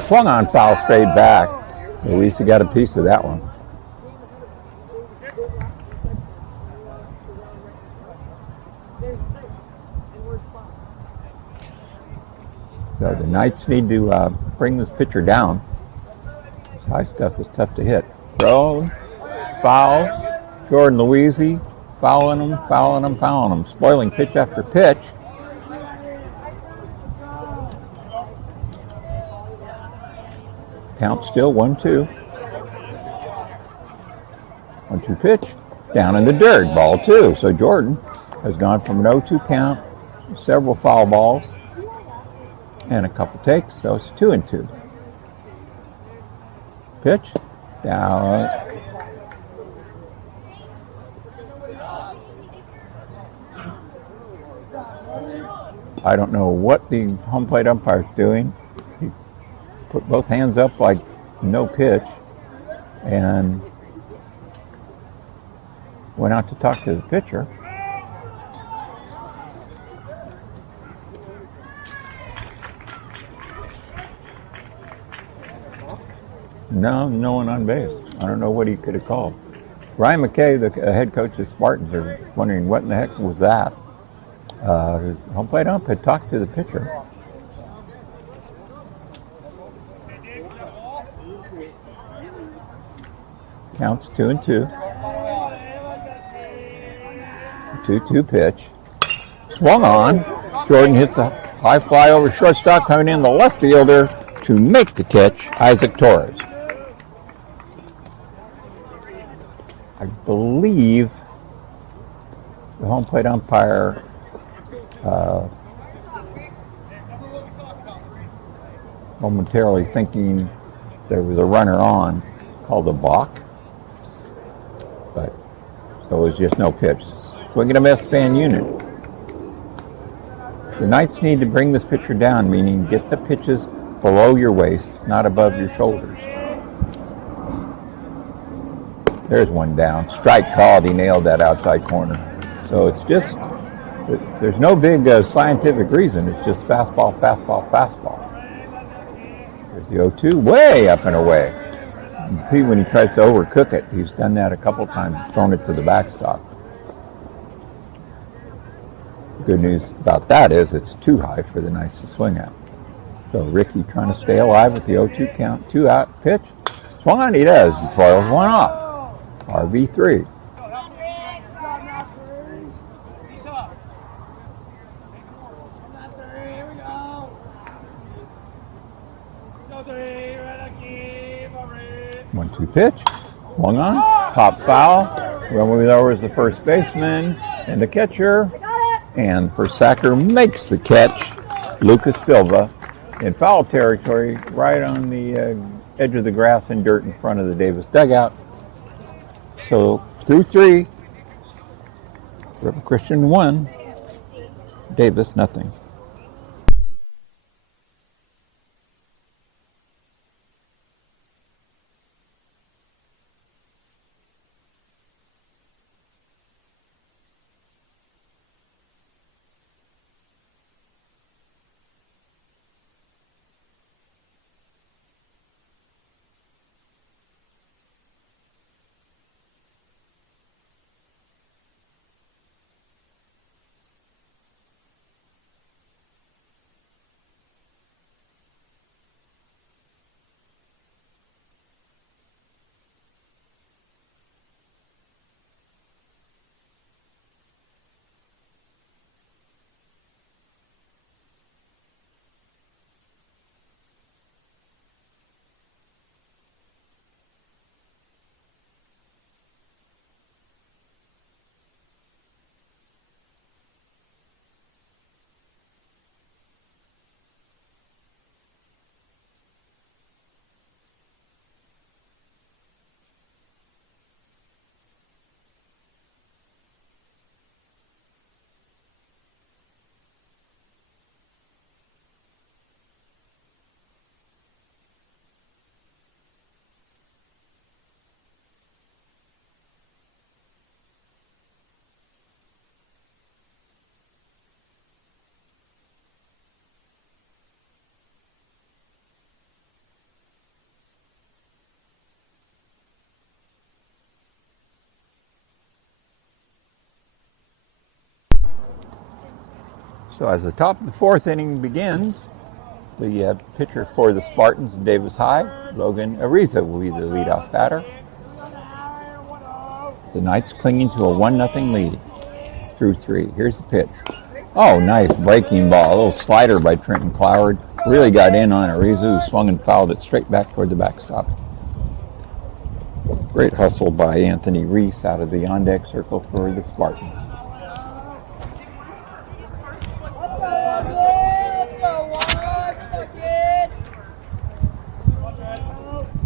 Swung on, foul, straight back. Luisi got a piece of that one. So the Knights need to bring this pitcher down. This high stuff is tough to hit. Throw, foul. Jordan Luisi fouling him. Spoiling pitch after pitch. Count still 1-2. 1-2 pitch. Down in the dirt. Ball 2. So Jordan has gone from an 0-2 count, several foul balls, and a couple takes. So it's 2-2. Pitch. Down. I don't know what the home plate umpire's doing. He put both hands up like no pitch and went out to talk to the pitcher. No one on base. I don't know what he could have called. Ryan McKay, the head coach of Spartans, are wondering what in the heck was that. The home plate ump had talked to the pitcher. Counts 2-2. 2-2 pitch. Swung on. Jordan hits a high fly over shortstop, coming in the left fielder to make the catch, Isaac Torres. I believe the home plate umpire momentarily thinking there was a runner on, called a balk. But so it was just no pitch. Swing and a miss, fan unit. The Knights need to bring this pitcher down, meaning get the pitches below your waist, not above your shoulders. There's one down. Strike called. He nailed that outside corner. So it's just, there's no big scientific reason. It's just fastball. There's the 0-2, way up and away. You can see when he tries to overcook it, he's done that a couple times, thrown it to the backstop. The good news about that is it's too high for the Knights to swing at. So Ricky trying to stay alive with the 0-2 count, 2 out pitch. Swung on, he does. He foils one off. RB3. One-two pitch. Swung on. Pop foul. Running over is the first baseman and the catcher. And for Sacker makes the catch. Lucas Silva in foul territory, right on the edge of the grass and dirt in front of the Davis dugout. So through 3, River Christian 1, Davis nothing. So as the top of the 4th inning begins, the pitcher for the Spartans, Davis High, Logan Ariza, will be the leadoff batter. The Knights clinging to a 1-0 lead through 3. Here's the pitch. Oh, nice breaking ball. A little slider by Trenton Cloward. Really got in on Ariza, who swung and fouled it straight back toward the backstop. Great hustle by Anthony Reese out of the on-deck circle for the Spartans.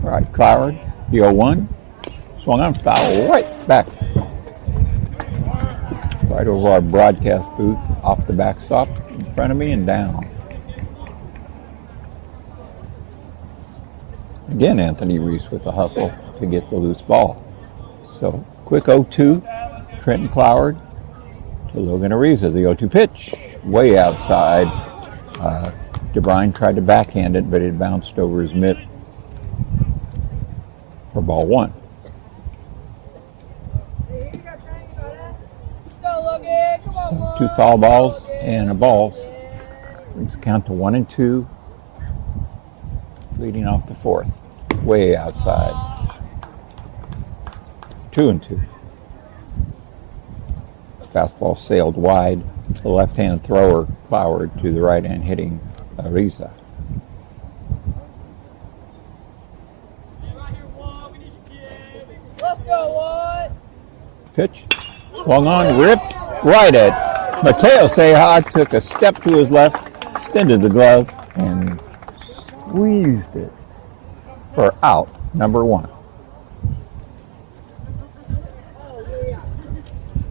All right, Cloward, the 0-1. Swung on, foul right back. Right over our broadcast booth, off the backstop, in front of me and down. Again, Anthony Reese with the hustle to get the loose ball. So, quick 0-2, Trenton Cloward to Logan Ariza, the 0-2 pitch, way outside. DeBrine tried to backhand it, but it bounced over his mitt for ball 1. So 2 foul balls and a ball. Brings the count to 1-2, leading off the 4th. Way outside. 2-2. Fastball sailed wide. The left-hand thrower, Cloward, to the right hand, hitting Ariza. Pitch. Swung on, ripped right at Mateo Ceja. Took a step to his left, extended the glove, and squeezed it for out number 1.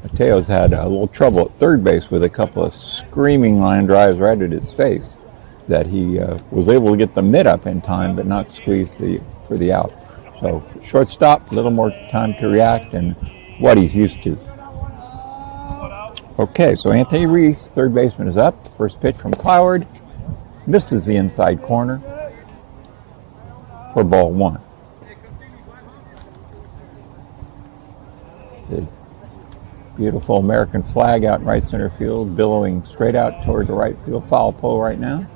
Mateo's had a little trouble at third base with a couple of screaming line drives right at his face that he was able to get the mitt up in time, but not squeeze for the out. So shortstop, a little more time to react, and what he's used to. Okay, so Anthony Reese, third baseman, is up. First pitch from Cloward. Misses the inside corner for ball 1. The beautiful American flag out in right center field, billowing straight out toward the right field foul pole right now.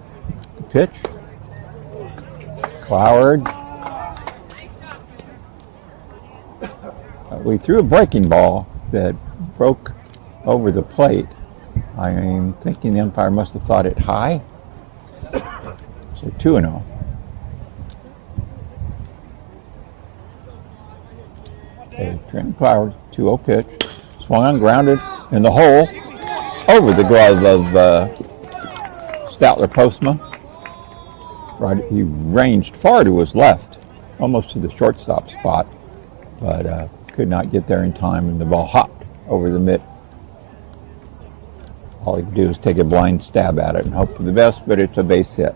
The pitch. Cloward. We threw a breaking ball that broke over the plate. I am thinking the umpire must have thought it high. So 2-0. Okay, Trenton Cloward, 2-0 pitch. Swung on, grounded in the hole over the glove of Stoutler Postma. Right, he ranged far to his left, almost to the shortstop spot, but could not get there in time, and the ball hopped over the mitt. All he could do is take a blind stab at it and hope for the best, but it's a base hit.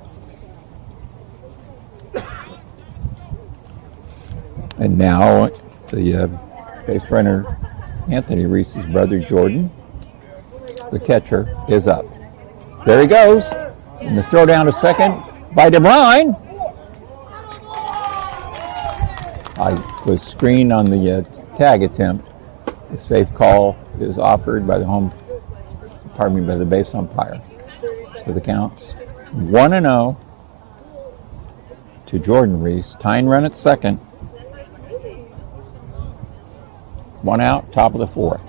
And now the base runner, Anthony Reese's brother, Jordan, the catcher, is up. There he goes. And the throw down to second by DeBrine. I was screened on the tag attempt. The safe call is offered by by the base umpire. So the count's 1-0 to Jordan Reese. Tying run at second. 1 out, top of the fourth.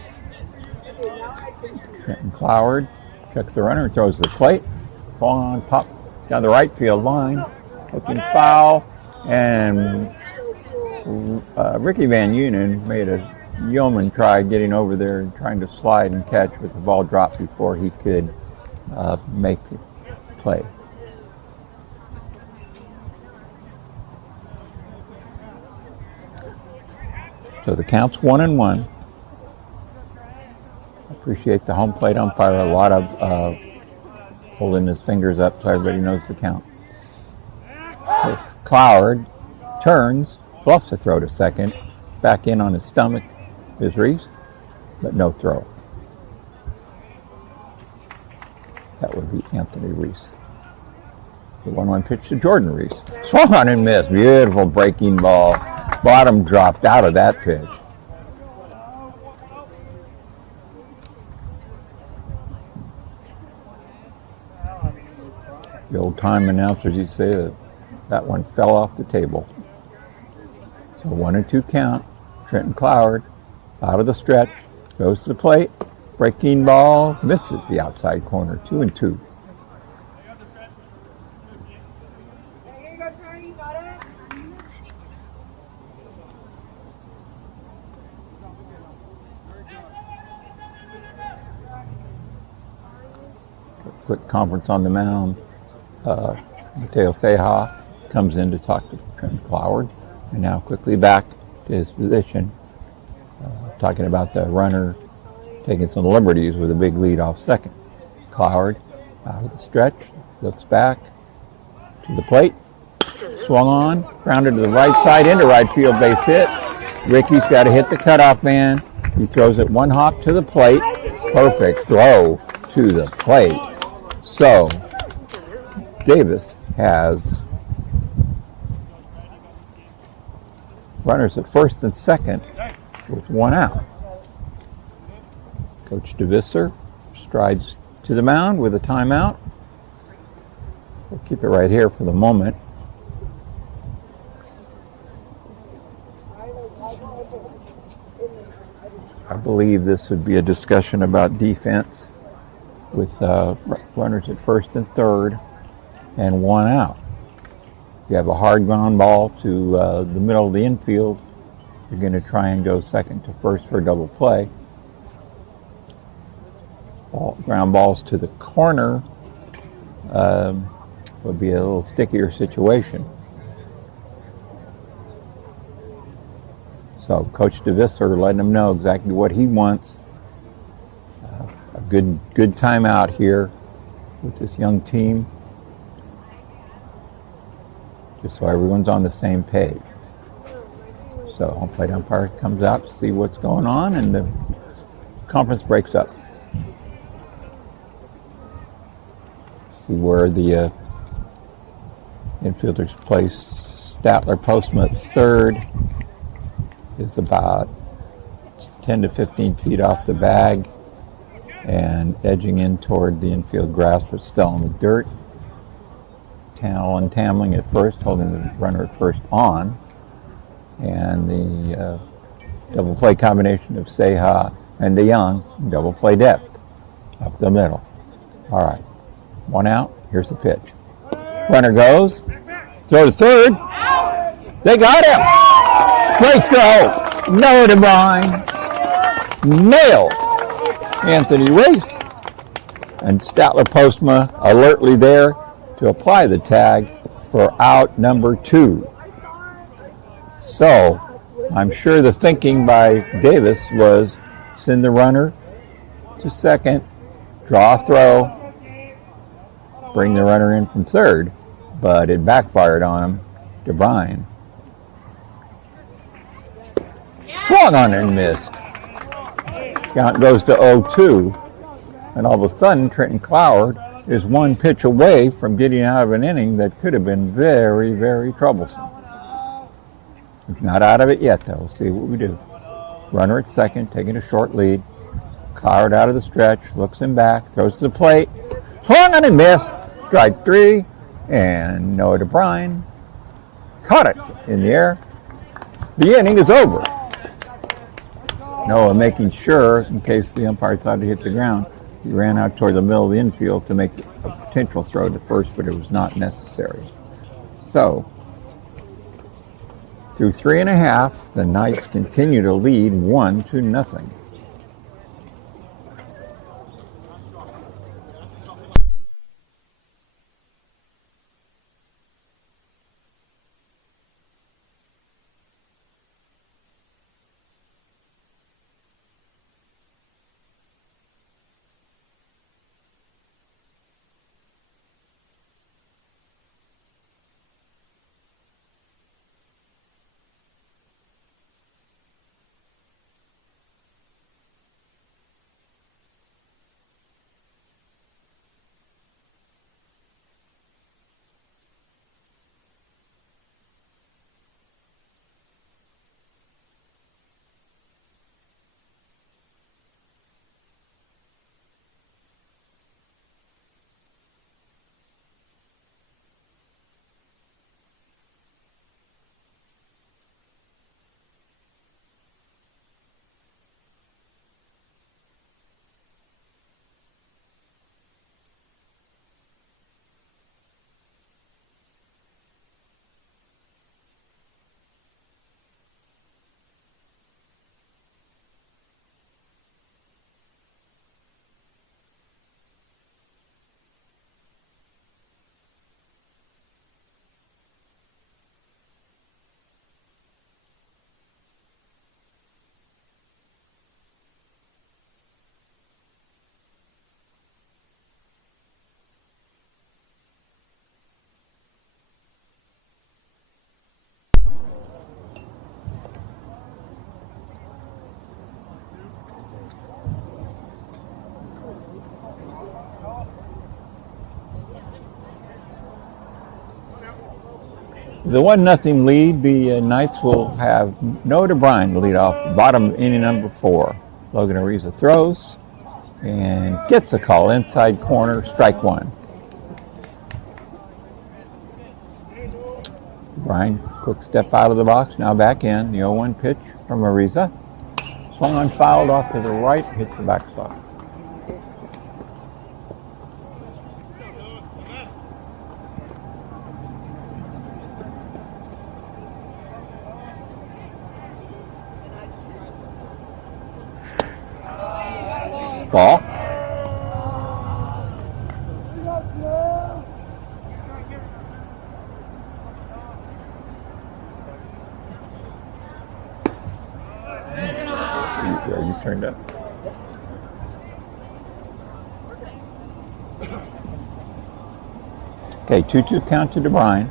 Trenton Cloward checks the runner, throws the plate. Ball on pop down the right field line. Looking foul. And Ricky Van Unen made a yeoman try getting over there and trying to slide and catch, but the ball dropped before he could make the play. So the count's 1-1. Appreciate the home plate umpire. A lot of holding his fingers up so everybody knows the count. Cloward turns, bluffs a throw to second. Back in on his stomach is Reese, but no throw. That would be Anthony Reese. The 1-1 pitch to Jordan Reese. Swung on and missed. Beautiful breaking ball. Bottom dropped out of that pitch. The old-time announcers used to say that that one fell off the table. So 1-2 count. Trenton Cloward out of the stretch, goes to the plate, breaking ball, misses the outside corner. 2-2. Quick conference on the mound. Mateo Ceja comes in to talk to Trenton Cloward, and now quickly back to his position, talking about the runner taking some liberties with a big lead off second. Cloward out of the stretch, looks back to the plate, swung on, grounded to the right side into right field, base hit. Ricky's got to hit the cutoff man. He throws it one hop to the plate. Perfect throw to the plate. So Davis has runners at first and second with 1 out. Coach DeVisser strides to the mound with a timeout. We'll keep it right here for the moment. I believe this would be a discussion about defense with runners at first and third and 1 out. You have a hard ground ball to the middle of the infield. You're going to try and go second to first for a double play. Ground balls to the corner would be a little stickier situation. So Coach DeVisser letting him know exactly what he wants. A good timeout here with this young team, just so everyone's on the same page. So home plate umpire comes out to see what's going on, and the conference breaks up. See where the infielders place. Statler Postma at third is about 10 to 15 feet off the bag and edging in toward the infield grass, but still in the dirt. Alan Tamling at first, holding the runner at first on. And the double play combination of Ceja and DeYoung, double play depth up the middle. All right, 1 out, here's the pitch. Runner goes, throw to third. They got him. Great throw. Noah DeBrine nailed Anthony Reese. And Statler Postma alertly there to apply the tag for out number 2. So I'm sure the thinking by Davis was send the runner to second, draw a throw, bring the runner in from third, but it backfired on him. DeBrine swung on and missed. Count goes to 0-2, and all of a sudden Trenton Cloward is one pitch away from getting out of an inning that could have been very, very troublesome. He's not out of it yet, though. We'll see what we do. Runner at second, taking a short lead. Cloward out of the stretch, looks him back, throws to the plate, swung on and missed. Strike three, and Noah DeBrine caught it in the air. The inning is over. Noah making sure, in case the umpire thought he hit the ground, he ran out toward the middle of the infield to make a potential throw to first, but it was not necessary. So, through 3.5, the Knights continue to lead 1-0. The 1-0 lead, the Knights will have Noah DeBrine to lead off, bottom inning number 4. Logan Ariza throws and gets a call inside corner, strike one. DeBrine, quick step out of the box, now back in. The 0-1 pitch from Ariza. Swung on, fouled off to the right, hits the backstop. Ball. Are you turned up? Okay, 2-2 count to DeBrine.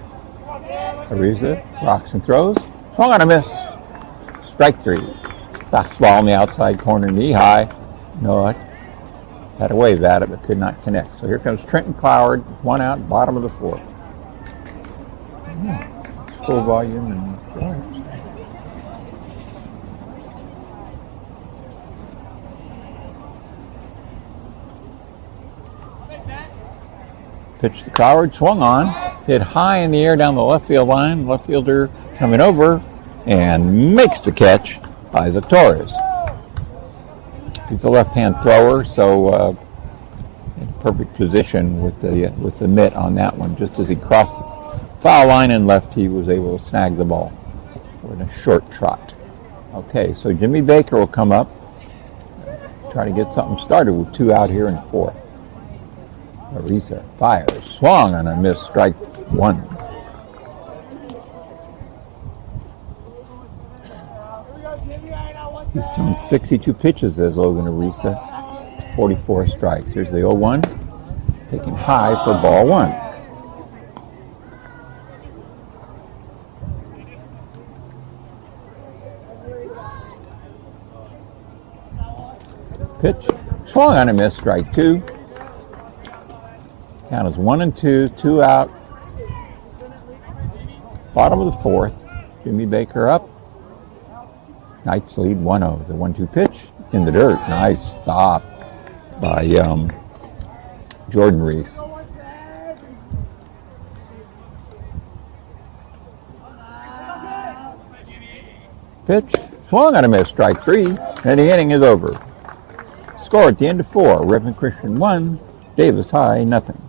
Ariza rocks and throws. Swung on a miss. Strike three. Fastball on the outside corner, knee high. Noah had a wave at it, but could not connect. So here comes Trenton Cloward, one out, bottom of the 4th. Full volume and drives. Pitch to Cloward, swung on, hit high in the air down the left field line. Left fielder coming over and makes the catch, Isaac Torres. He's a left-hand thrower, so in perfect position with the mitt on that one. Just as he crossed the foul line and left, he was able to snag the ball with a short trot. Okay, so Jimmy Baker will come up, try to get something started with 2 out here in 4th. Ariza fires, swung on a missed, strike one. He's thrown 62 pitches as Logan Arisa, 44 strikes. Here's the 0-1, taken high for ball one. Pitch, swung on a miss, strike two. Count is 1-2, 2 out. Bottom of the fourth, Jimmy Baker up. Knights lead 1-0. The 1-2 pitch in the dirt. Nice stop by Jordan Reese. Pitch, swung on a miss, strike three, and the inning is over. Score at the end of 4, Ripon Christian 1, Davis High nothing.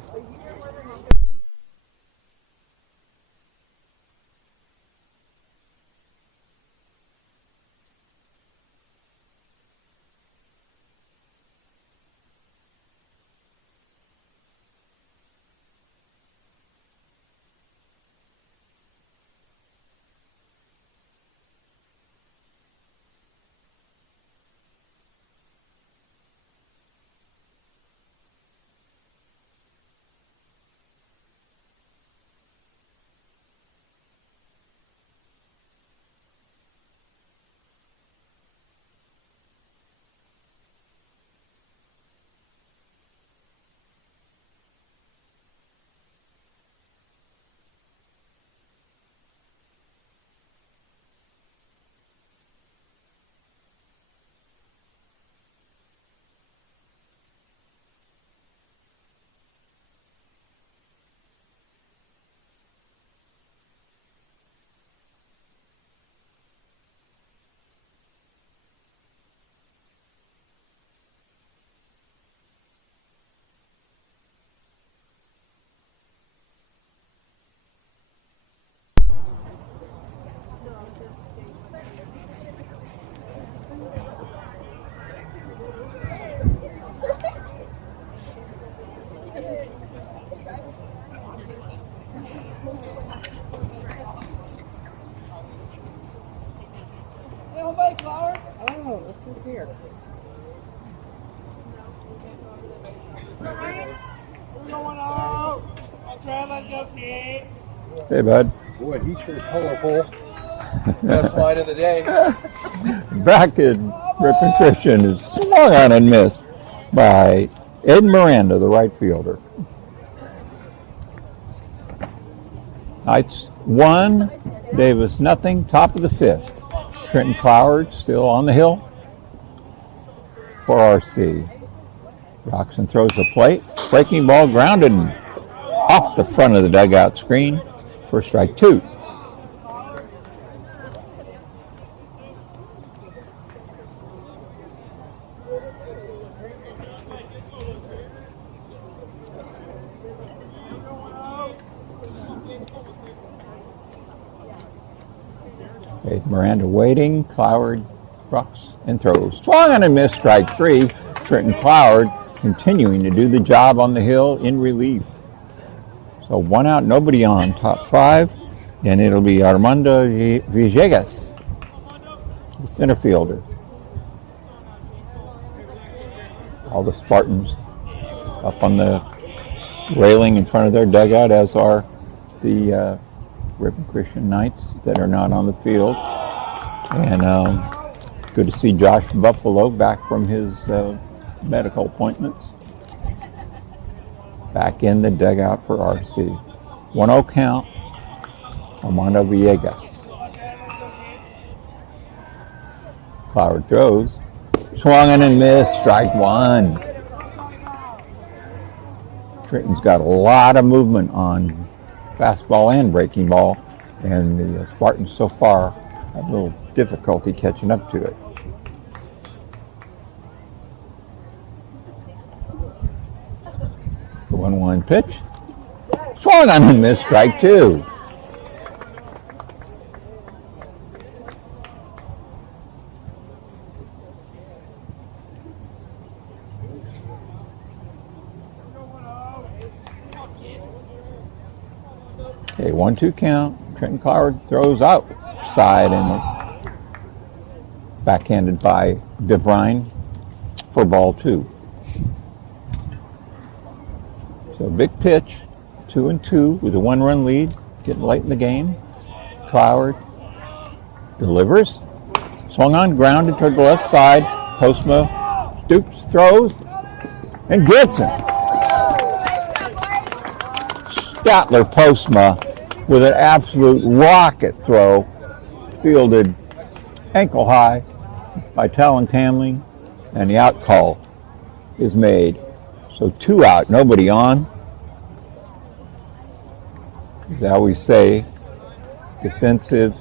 Hey, bud. Boy, he's sure colorful. Best line of the day. Back at Ripon Christian is swung on and missed by Ed Miranda, the right fielder. Knights 1, Davis nothing, top of the 5th. Trenton Cloward still on the hill for RC. Roxon throws the plate. Breaking ball grounded off the front of the dugout screen for strike two. Okay, Miranda waiting. Cloward rocks and throws. Swung on and missed, strike three. Trenton Cloward continuing to do the job on the hill in relief. So 1 out, nobody on, top 5. And it'll be Armando Villegas, the center fielder. All the Spartans up on the railing in front of their dugout, as are the Ripon Christian Knights that are not on the field. And good to see Josh Buffalo back from his medical appointments. Back in the dugout for RC. 1-0 count, Armando Villegas. Cloward throws. Swung in and missed, strike one. Trenton's got a lot of movement on fastball and breaking ball, and the Spartans so far have a little difficulty catching up to it. The 1-1 pitch. Swung on and missed, strike two. Okay, 1-2 count. Trenton Cloward throws outside and backhanded by DeBrine for ball 2. So big pitch, 2-2 with a 1-run lead, getting late in the game. Cloward delivers, swung on, grounded toward the left side. Postma stoops, throws, and gets him. Statler Postma with an absolute rocket throw, fielded ankle high by Talon Tamling, and the out call is made. So 2 out, nobody on. As I always say, defensive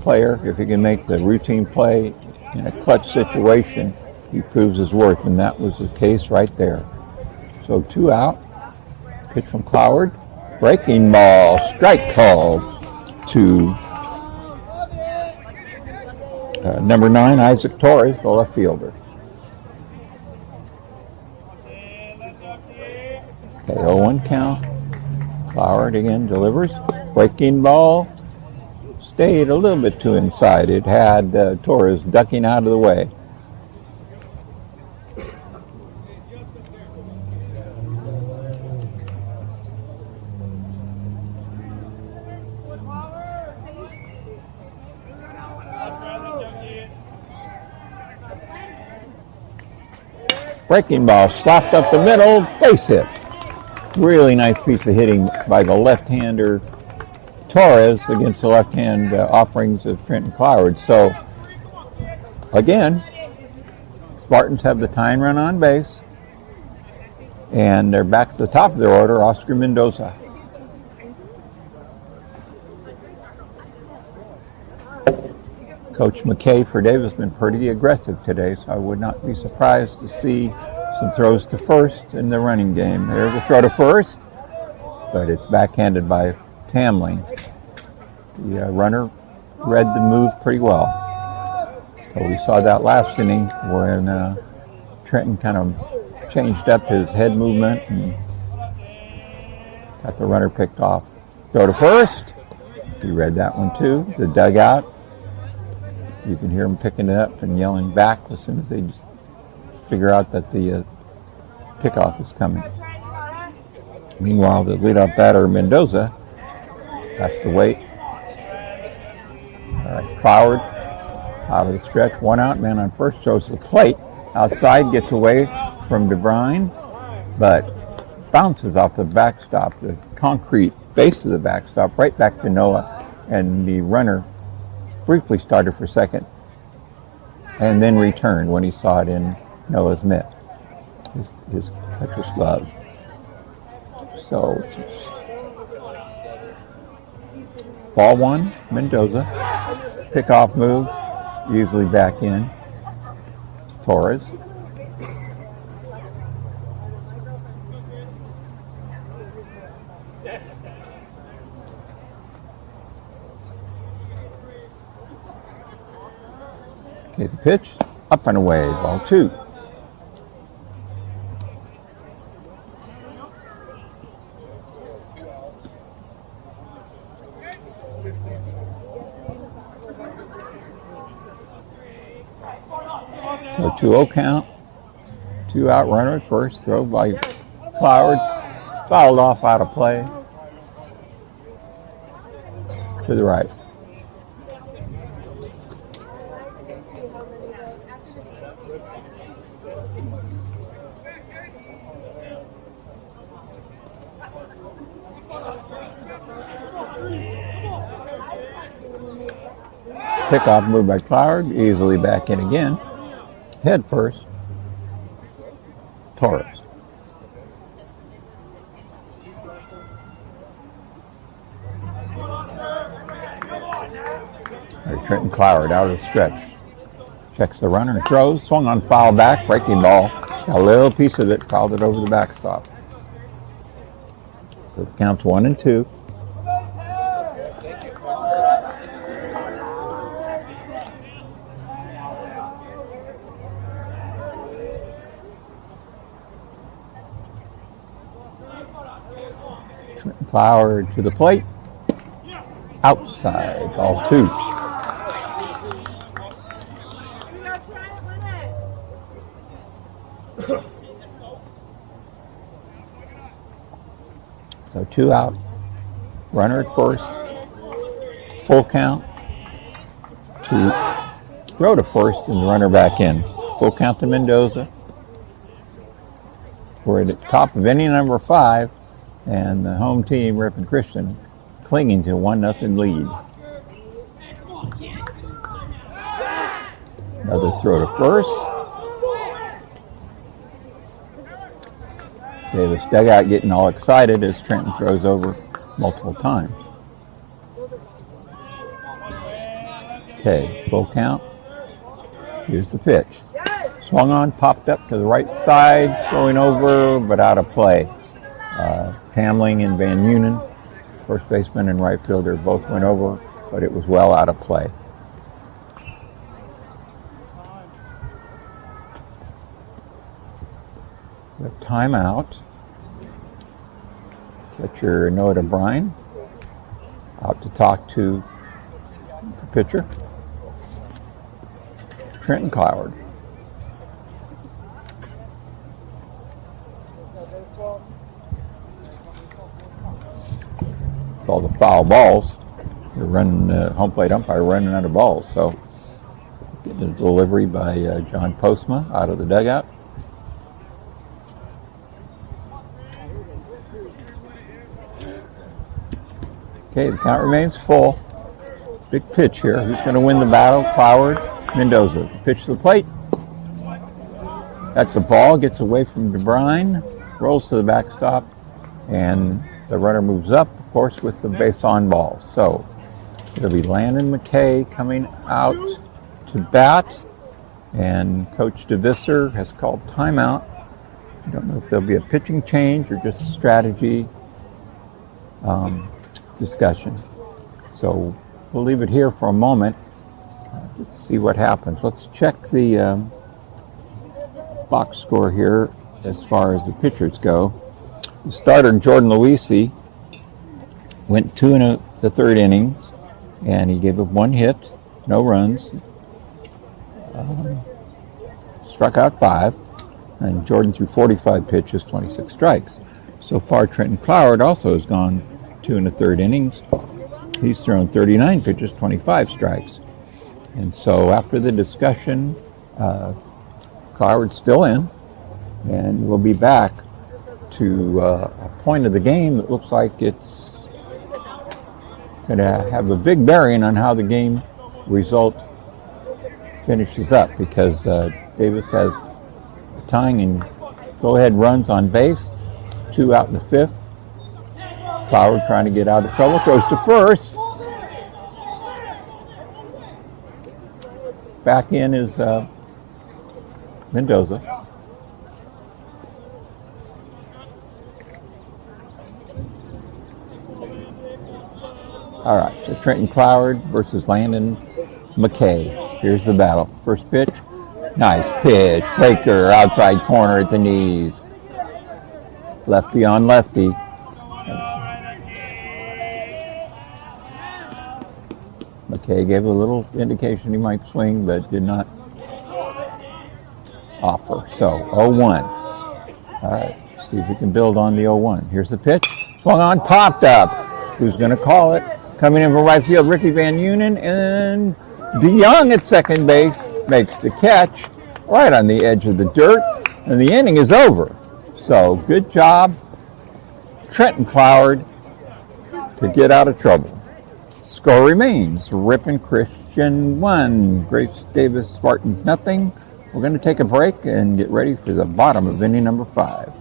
player, if he can make the routine play in a clutch situation, he proves his worth, and that was the case right there. So 2 out, pitch from Cloward, breaking ball, strike called to number 9, Isaac Torres, the left fielder. Okay, 0-1 count. Cloward again delivers. Breaking ball. Stayed a little bit too inside. It had Torres ducking out of the way. Breaking ball slapped up the middle, base hit. Really nice piece of hitting by the left-hander Torres against the left-hand offerings of Trenton Cloward. So, again, Spartans have the tying run on base, and they're back to the top of their order, Oscar Mendoza. Coach McKay for Davis has been pretty aggressive today, so I would not be surprised to see some throws to first in the running game. There's a throw to first, but it's backhanded by Tamling. The runner read the move pretty well. So we saw that last inning when Trenton kind of changed up his head movement and got the runner picked off. Throw to first. He read that one too. The dugout. You can hear them picking it up and yelling back as soon as they just figure out that the pickoff is coming. Meanwhile, the leadoff batter, Mendoza, has to wait. All right, Cloward out of the stretch. 1 out, man on first, shows the plate. Outside, gets away from DeBrine, but bounces off the backstop, the concrete base of the backstop, right back to Noah, and the runner briefly started for second and then returned when he saw it in Noah's mitt, his catcher's glove. So, ball 1, Mendoza. Pickoff move, usually back in. Torres. Okay, the pitch, up and away, ball 2. So 2-0 count. 2 out runner at first. Throw by Cloward. Fouled off out of play. To the right. Pickoff move by Cloward. Easily back in again. Head first. Torres. Trenton Cloward out of the stretch. Checks the runner and throws. Swung on foul back. Breaking ball. Got a little piece of it. Fouled it over the backstop. So the count's 1-2. Cloward to the plate. Outside, ball 2. So 2 out, runner at first, full count, to throw to first and the runner back in. Full count to Mendoza. We're at the top of inning number 5, and the home team, Ripon Christian, clinging to 1-0 lead. Another throw to first. Davis dugout getting all excited as Trenton throws over multiple times. Okay, full count. Here's the pitch. Swung on, popped up to the right side, going over, but out of play. Tamling and Van Unen, first baseman and right fielder, both went over, but it was well out of play. The timeout. Catcher Noah Bryan out to talk to the pitcher, Trenton Cloward. With all the foul balls, they're running, home plate umpire running out of balls. So getting a delivery by John Postma out of the dugout. Okay, the count remains full. Big pitch here. Who's going to win the battle? Cloward, Mendoza. Pitch to the plate. That's the ball. Gets away from DeBrine. Rolls to the backstop. And the runner moves up, of course, with the base on ball. So it'll be Landon McKay coming out to bat. And Coach DeVisser has called timeout. I don't know if there'll be a pitching change or just a strategy discussion. So we'll leave it here for a moment just to see what happens. Let's check the box score here as far as the pitchers go. The starter, Jordan Luisi, went 2 in the third innings, and he gave up 1 hit, no runs, struck out 5, and Jordan threw 45 pitches, 26 strikes. So far, Trenton Cloward also has gone 2 in the third innings. He's thrown 39 pitches, 25 strikes. And so after the discussion, Cloward's still in, and we'll be back to a point of the game that looks like it's going to have a big bearing on how the game result finishes up, because Davis has the tying and go-ahead runs on base, 2 out in the 5th. Cloward trying to get out of trouble, throws to first. Back in is Mendoza. All right, so Trenton Cloward versus Landon McKay. Here's the battle. First pitch. Nice pitch. Baker, outside corner at the knees. Lefty on lefty. McKay gave a little indication he might swing, but did not offer. So 0-1. All right, see if we can build on the 0-1. Here's the pitch. Swung on, popped up. Who's going to call it? Coming in from right field, Ricky Van Unen, and DeYoung at second base makes the catch right on the edge of the dirt, and the inning is over. So good job, Trenton Cloward, to get out of trouble. Score remains Ripon Christian 1, Grace Davis Spartans nothing. We're going to take a break and get ready for the bottom of inning number 5.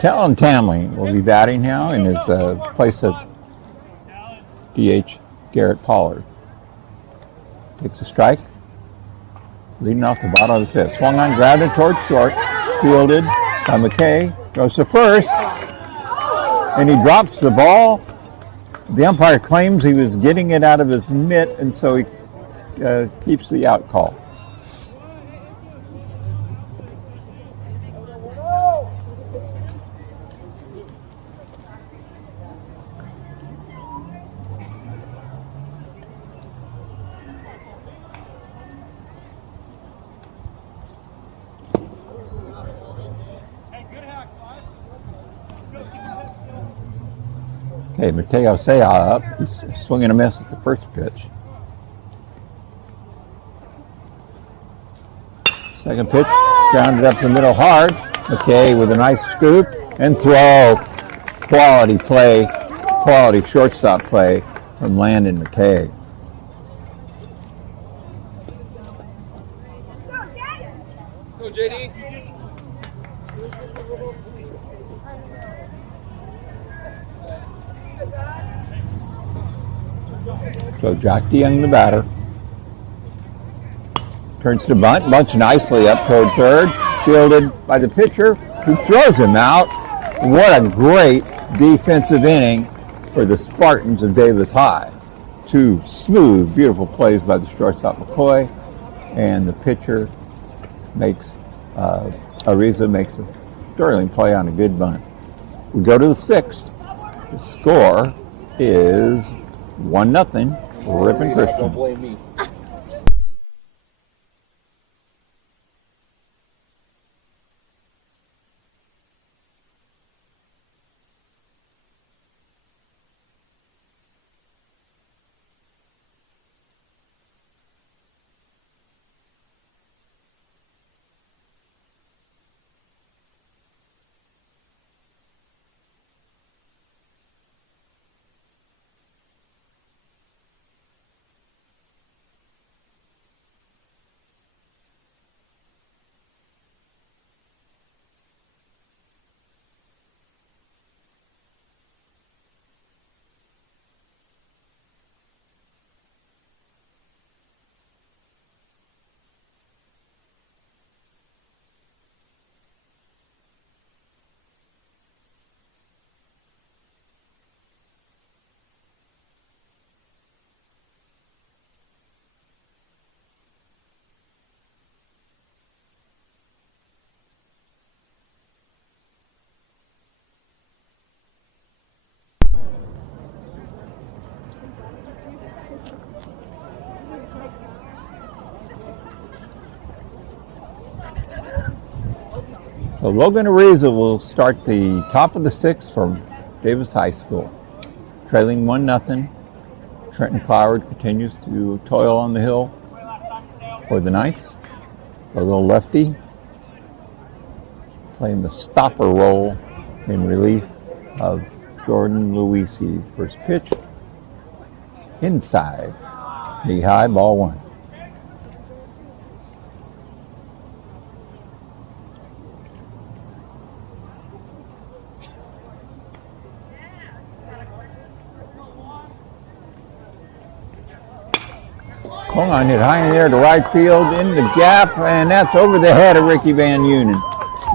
Talon Tamley will be batting now in his place of DH Garrett Pollard. Takes a strike. Leading off the bottom of the fifth. Swung on, grabbed it towards short. Fielded by McKay. Goes to first. And he drops the ball. The umpire claims he was getting it out of his mitt, and so he keeps the out call. Okay, Mateo Sea up. He's swinging a miss at the first pitch. Second pitch, grounded up the middle hard. McKay with a nice scoop and throw. Quality play, quality shortstop play from Landon McKay. Go, JD. So Jack DeYoung, the batter. Turns to bunt, bunts nicely up toward third. Fielded by the pitcher, who throws him out. What a great defensive inning for the Spartans of Davis High. Two smooth, beautiful plays by the shortstop McCoy, and the pitcher makes, Ariza makes a sterling play on a good bunt. We go to the sixth. The score is 1-0 for Ripon Christian. Don't blame me. So Logan Ariza will start the top of the sixth from Davis High School. Trailing 1-0. Trenton Cloward continues to toil on the hill for the Knights. A little lefty playing the stopper role in relief of Jordan Luisi. First pitch inside, knee high, ball one. Hold on, hit high in the air to right field, in the gap, and that's over the head of Ricky Van Unen.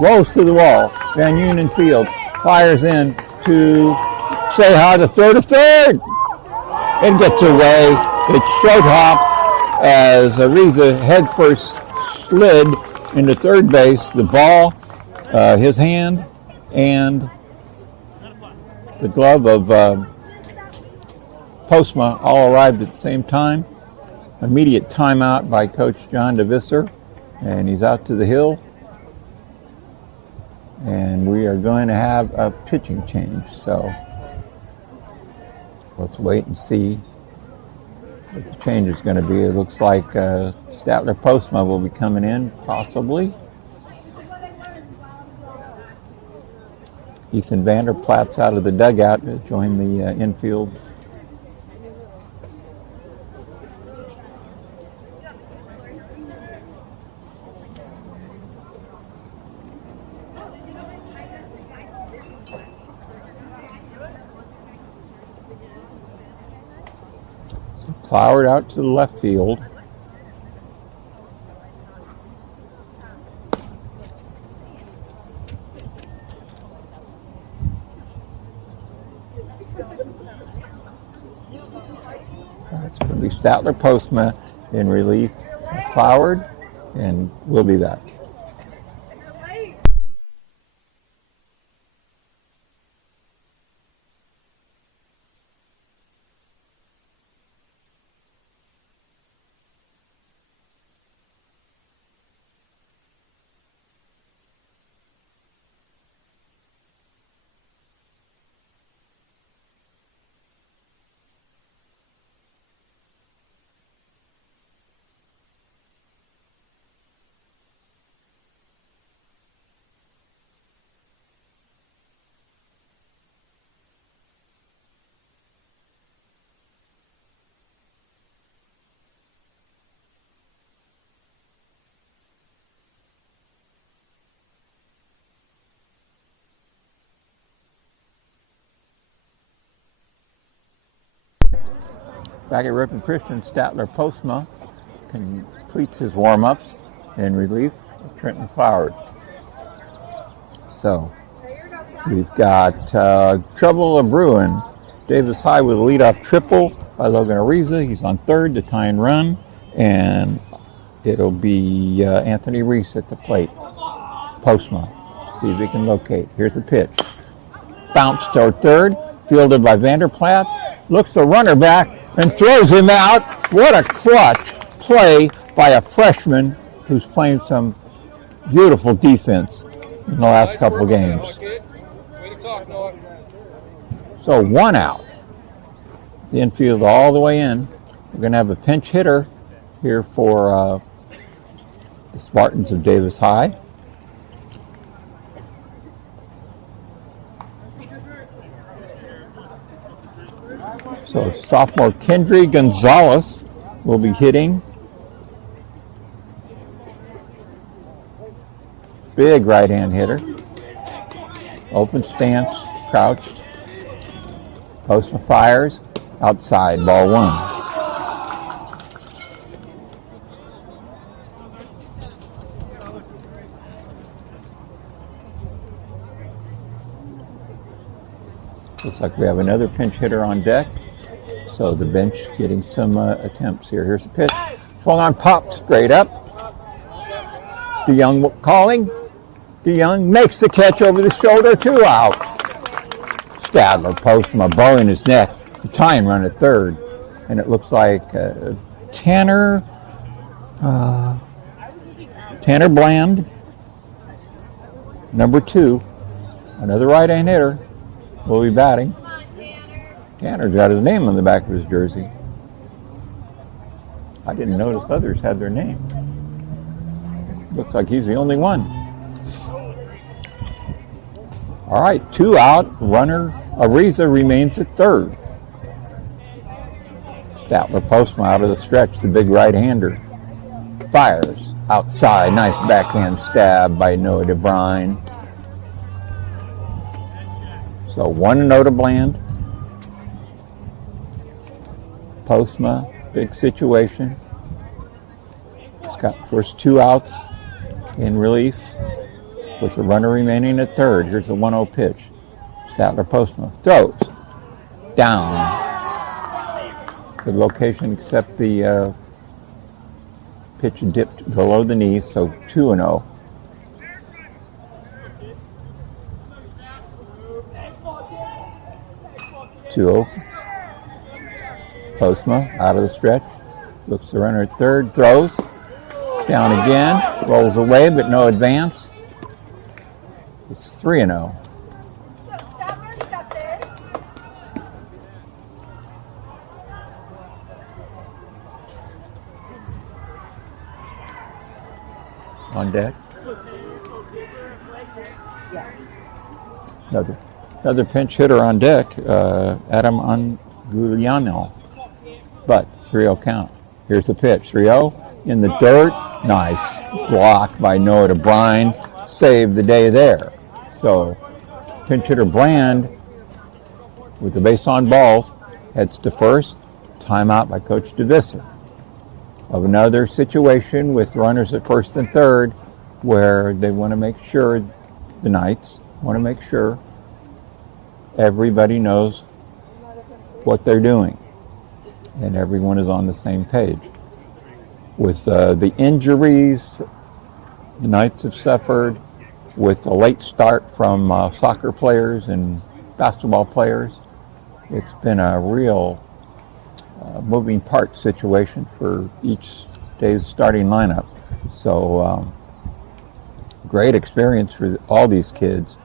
Rolls to the wall. Van Unen fields, fires in to Seha to throw to third. It gets away. It's short hop as Ariza head first slid into third base. The ball, his hand, and the glove of Postma all arrived at the same time. Immediate timeout by Coach John DeVisser, and he's out to the hill. And we are going to have a pitching change, so let's wait and see what the change is going to be. It looks like Statler Postma will be coming in, possibly. Ethan Vanderplaat's out of the dugout to join the infield. Flowered out to the left field. It's going to be Statler Postma in relief. Flowered, and we'll be back. Back at Ripon Christian, Statler Postma completes his warm-ups in relief of Trenton Flowered. So we've got trouble of brewing. Davis High with a leadoff triple by Logan Ariza. He's on third to tie and run, and it'll be Anthony Reese at the plate. Postma. See if he can locate. Here's the pitch. Bounce toward third, fielded by Vanderplaats. Looks the runner back and throws him out. What a clutch play by a freshman who's playing some beautiful defense in the last couple of games. So 1 out. The infield all the way in. We're going to have a pinch hitter here for the Spartans of Davis High. So sophomore Kendry Gonzalez will be hitting. Big right-hand hitter. Open stance, crouched. Postma fires, outside, ball one. Looks like we have another pinch hitter on deck. So the bench getting some attempts here. Here's the pitch. Swung on, pop, straight up. DeYoung calling. DeYoung makes the catch over the shoulder, 2 out. Statler Postma, bow in his neck. The tying run at third. And it looks like Tanner Bland, number 2, another right-hand hitter, will be batting. Tanner's got his name on the back of his jersey. I didn't notice others had their name. Looks like he's the only one. All right, 2 out. Runner Ariza remains at third. Statler Postma out of the stretch, the big right-hander. Fires outside. Nice backhand stab by Noah DeBrine. So 1-0 to Bland. Postma, big situation. He's got first 2 outs in relief with the runner remaining at third. Here's the 1-0 pitch. Statler Postma throws down. Good location except the pitch dipped below the knees, so 2-0. Postma out of the stretch. Looks the runner at third. Throws. Down again. Rolls away, but no advance. It's 3-0. On deck. Another pinch hitter on deck, Adam Anguliano. But 3-0 count. Here's the pitch. 3-0 in the dirt. Nice block by Noah DeBrine. Saved the day there. So pinch hitter Bland with the base on balls heads to first. timeout by Coach DeVissa of another situation with runners at first and third where they want to make sure, the Knights want to make sure everybody knows what they're doing and everyone is on the same page. With the injuries the Knights have suffered, with a late start from soccer players and basketball players, it's been a real moving part situation for each day's starting lineup. So great experience for all these kids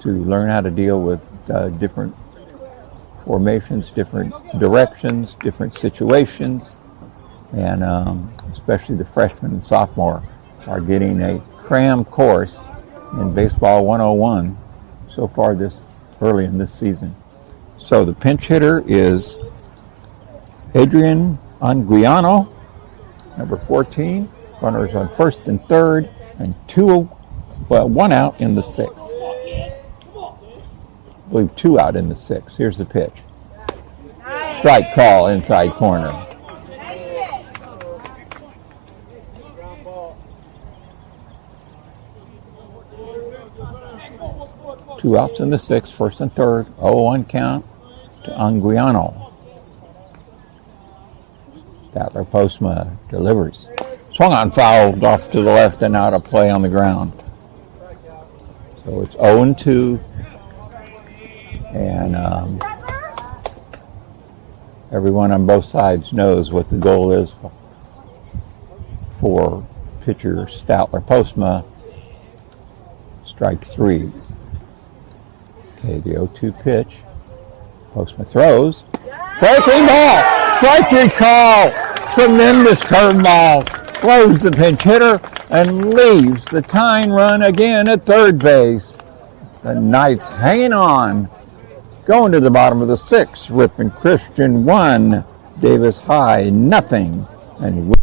to learn how to deal with different formations, different directions, different situations, and especially the freshmen and sophomore are getting a cram course in Baseball 101 so far this early in this season. So the pinch hitter is Adrian Anguiano, number 14. Runners on first and third, and one out in the sixth. I believe 2 out in the sixth. Here's the pitch. Strike call, inside corner. Two outs in the sixth, first and third, 0-1 count to Anguiano. Statler Postma delivers. Swung on, fouled off to the left and out of play on the ground. So it's 0-2. And everyone on both sides knows what the goal is for pitcher Statler Postma. Strike 3. Okay, the 0-2 pitch. Postma throws. Breaking ball! Strike 3 call! Tremendous curveball. Throws the pinch hitter and leaves the tying run again at third base. The Knights hanging on. Going to the bottom of the sixth. Ripon Christian 1. Davis High nothing. And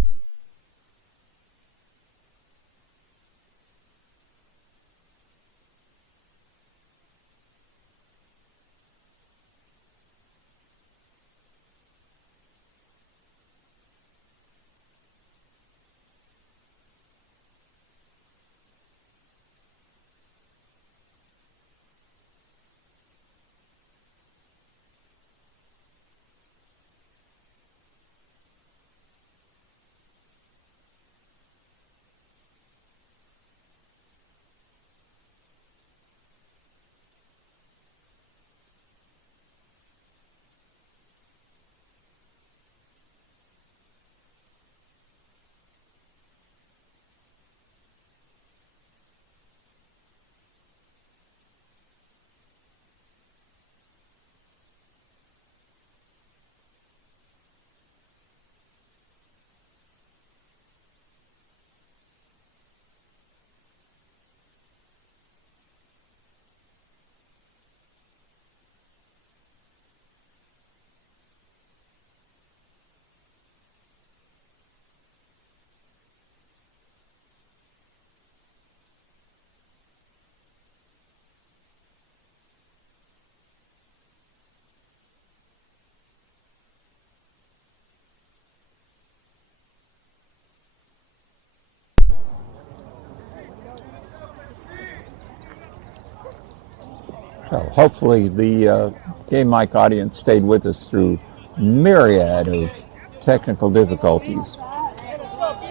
so hopefully the Game Mic audience stayed with us through myriad of technical difficulties.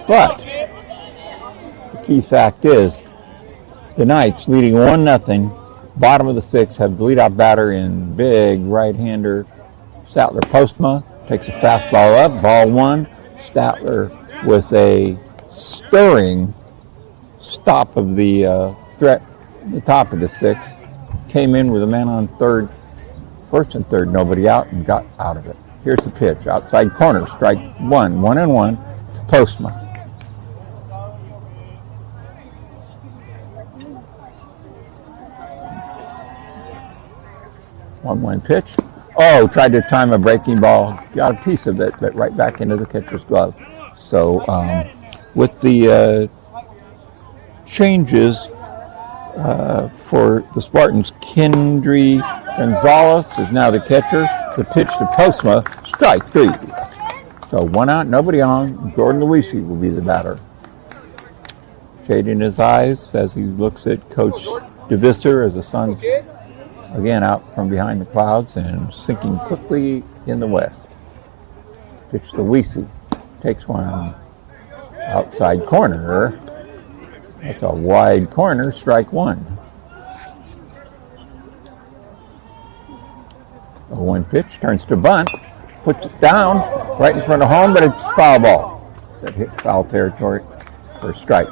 But the key fact is the Knights leading 1-0, bottom of the sixth, have the leadoff batter in big right-hander Statler Postma. Takes a fastball up, ball 1. Statler with a stirring stop of the threat, the top of the sixth. Came in with a man on third, first and third, nobody out, and got out of it. Here's the pitch, outside corner, strike 1, 1-1 to Postma. One pitch. Oh, tried to time a breaking ball, got a piece of it, but right back into the catcher's glove. So with the changes for the Spartans, Kendry Gonzalez is now the catcher. The pitch to Postma, strike 3. So 1 out, nobody on. Jordan Luisi will be the batter. Shading his eyes as he looks at Coach DeVister as the sun's again out from behind the clouds and sinking quickly in the west. Pitch to Luisi, takes one outside corner. That's a wide corner, strike 1. The 1 pitch turns to bunt, puts it down right in front of home, but it's foul ball. That hit foul territory for a strike.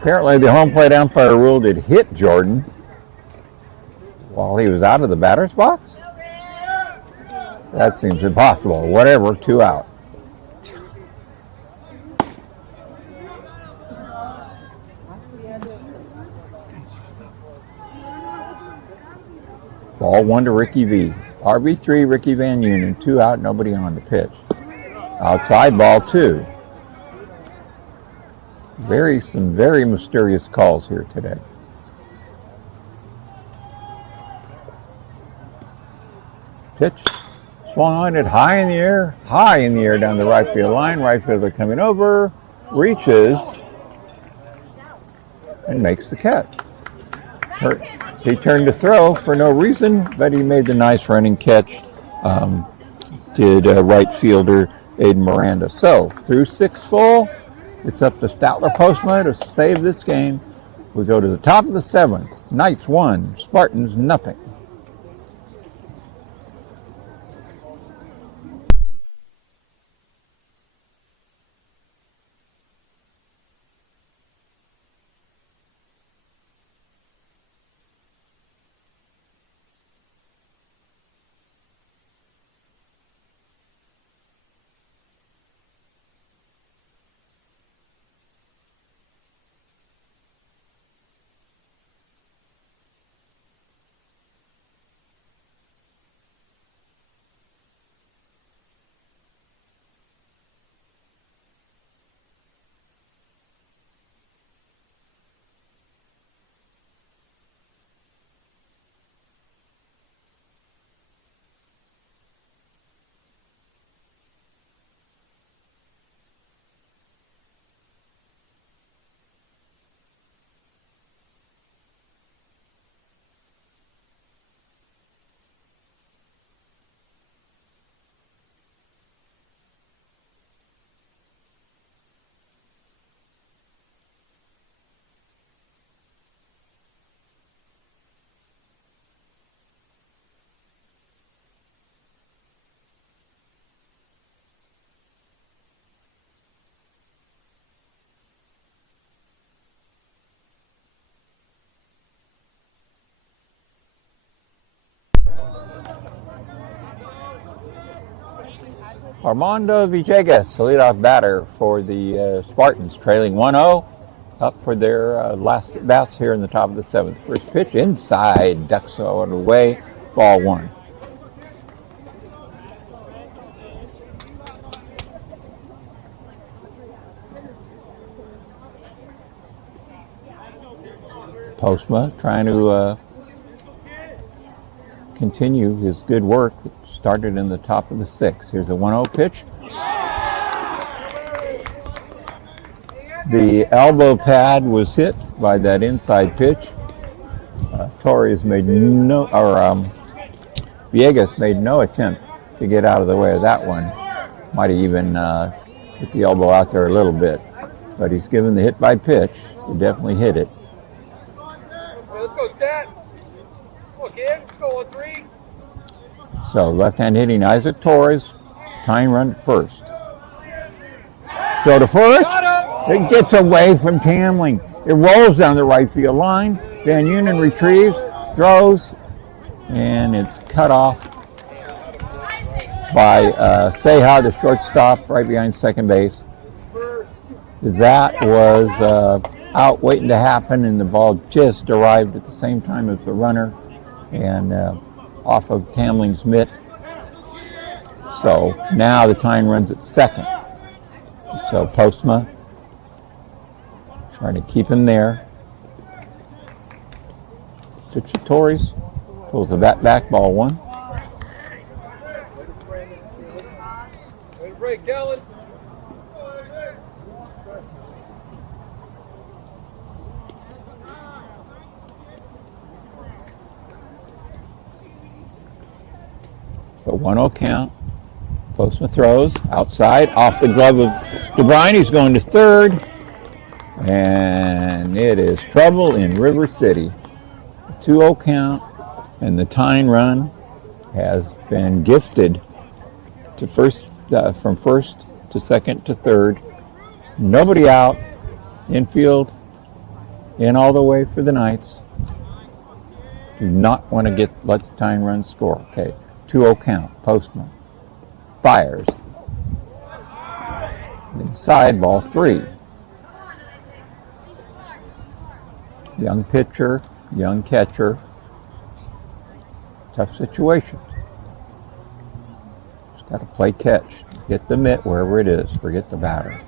Apparently the home plate umpire ruled it hit Jordan while he was out of the batter's box. That seems impossible. Whatever, 2 out. Ball 1 to Ricky V. RB3, Ricky Van Eunen, 2 out, nobody on the pitch. Outside, ball 2. Some very mysterious calls here today. Pitch, swung on it high in the air down the right field line. Right fielder coming over, reaches, and makes the catch. He turned to throw for no reason, but he made the nice running catch, did right fielder Aiden Miranda. So, through 6 full, it's up to Statler Postma to save this game. We go to the top of the 7th. Knights 1, Spartans nothing. Armando Villegas, the leadoff batter for the Spartans, trailing 1-0, up for their last bats here in the top of the 7th. First pitch inside, ducks out of the way, ball 1. Postma trying to continue his good work that started in the top of the 6th. Here's a 1-0 pitch. The elbow pad was hit by that inside pitch. Villegas made no attempt to get out of the way of that one. Might have even hit the elbow out there a little bit. But he's given the hit by pitch. He definitely hit it. Let's go, Stat. Come on, kid. Let's go on 3. So left-hand hitting Isaac Torres, tying run at first. Throw to first. It gets away from Tamling. It rolls down the right field line. Van Eunen retrieves, throws, and it's cut off by Seha, the shortstop, right behind second base. That was out waiting to happen, and the ball just arrived at the same time as the runner, and off of Tamling's mitt. So now the tying run's at second. So Postma Trying to keep him there. To Chitoris. Pulls the bat back, ball one. Way to break, Kellen. So 1-0 count. Postma throws outside, off the glove of DeBrine. He's going to third. And it is trouble in River City. 2-0 count, and the tying run has been gifted to first, from first to second to third. Nobody out. Infield in all the way for the Knights. Do not want to let the tying run score. Okay, 2-0 count. Postman fires. Inside, ball three. Young pitcher, young catcher. Tough situation. Just got to play catch. Hit the mitt wherever it is. Forget the batter.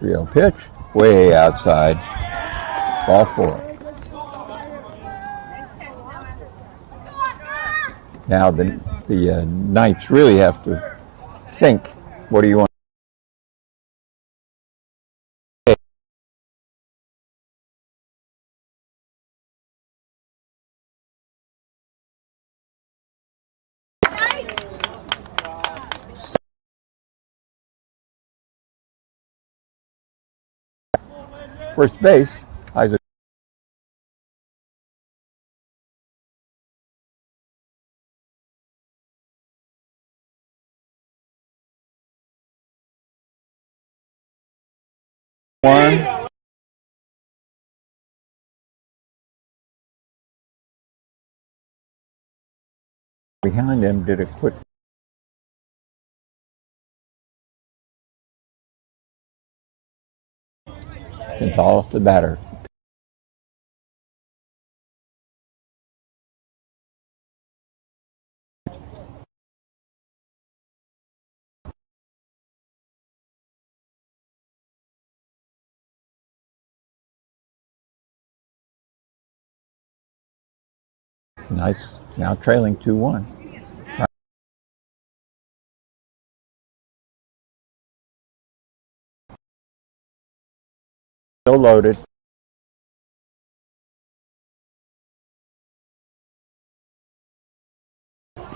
3-0 pitch. Way outside. Ball four. Now the Knights really have to think. What do you want? First base, Isaac. One. Behind him did a quick. Gonzalez, the batter. Knights now trailing 2-1. Still loaded.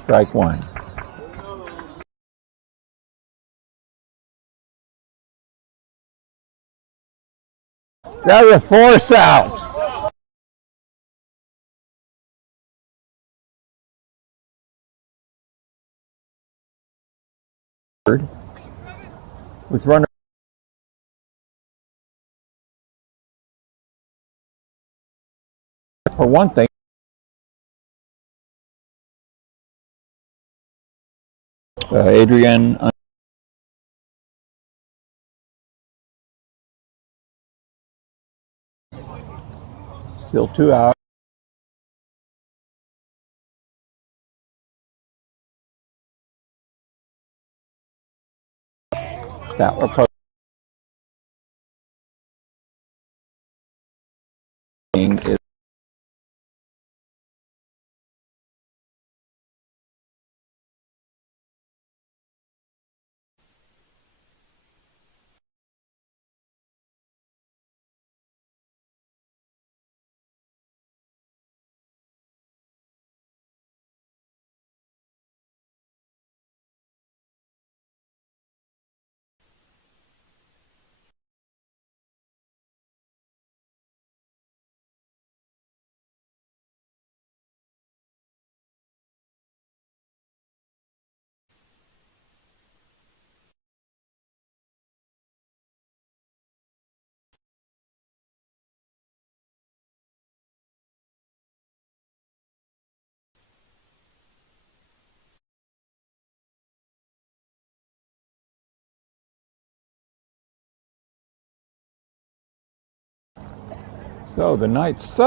Strike one. That's a force out. With runner. For one thing. Adrian. Still 2 out. That approach is so the Knights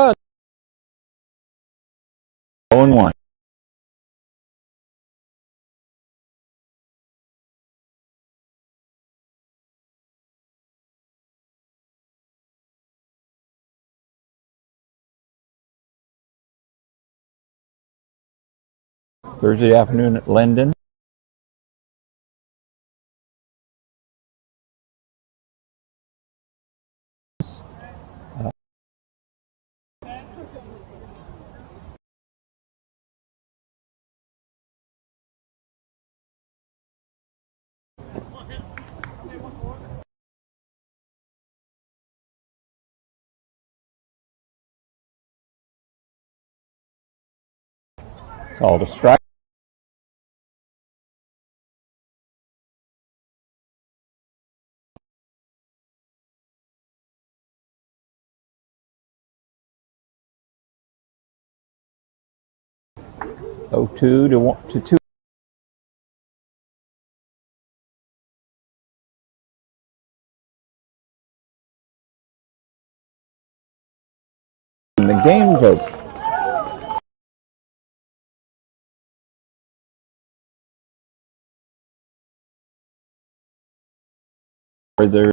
0-1. Thursday afternoon at Linden. Called a strike. Oh, 2-2. And the game's over. There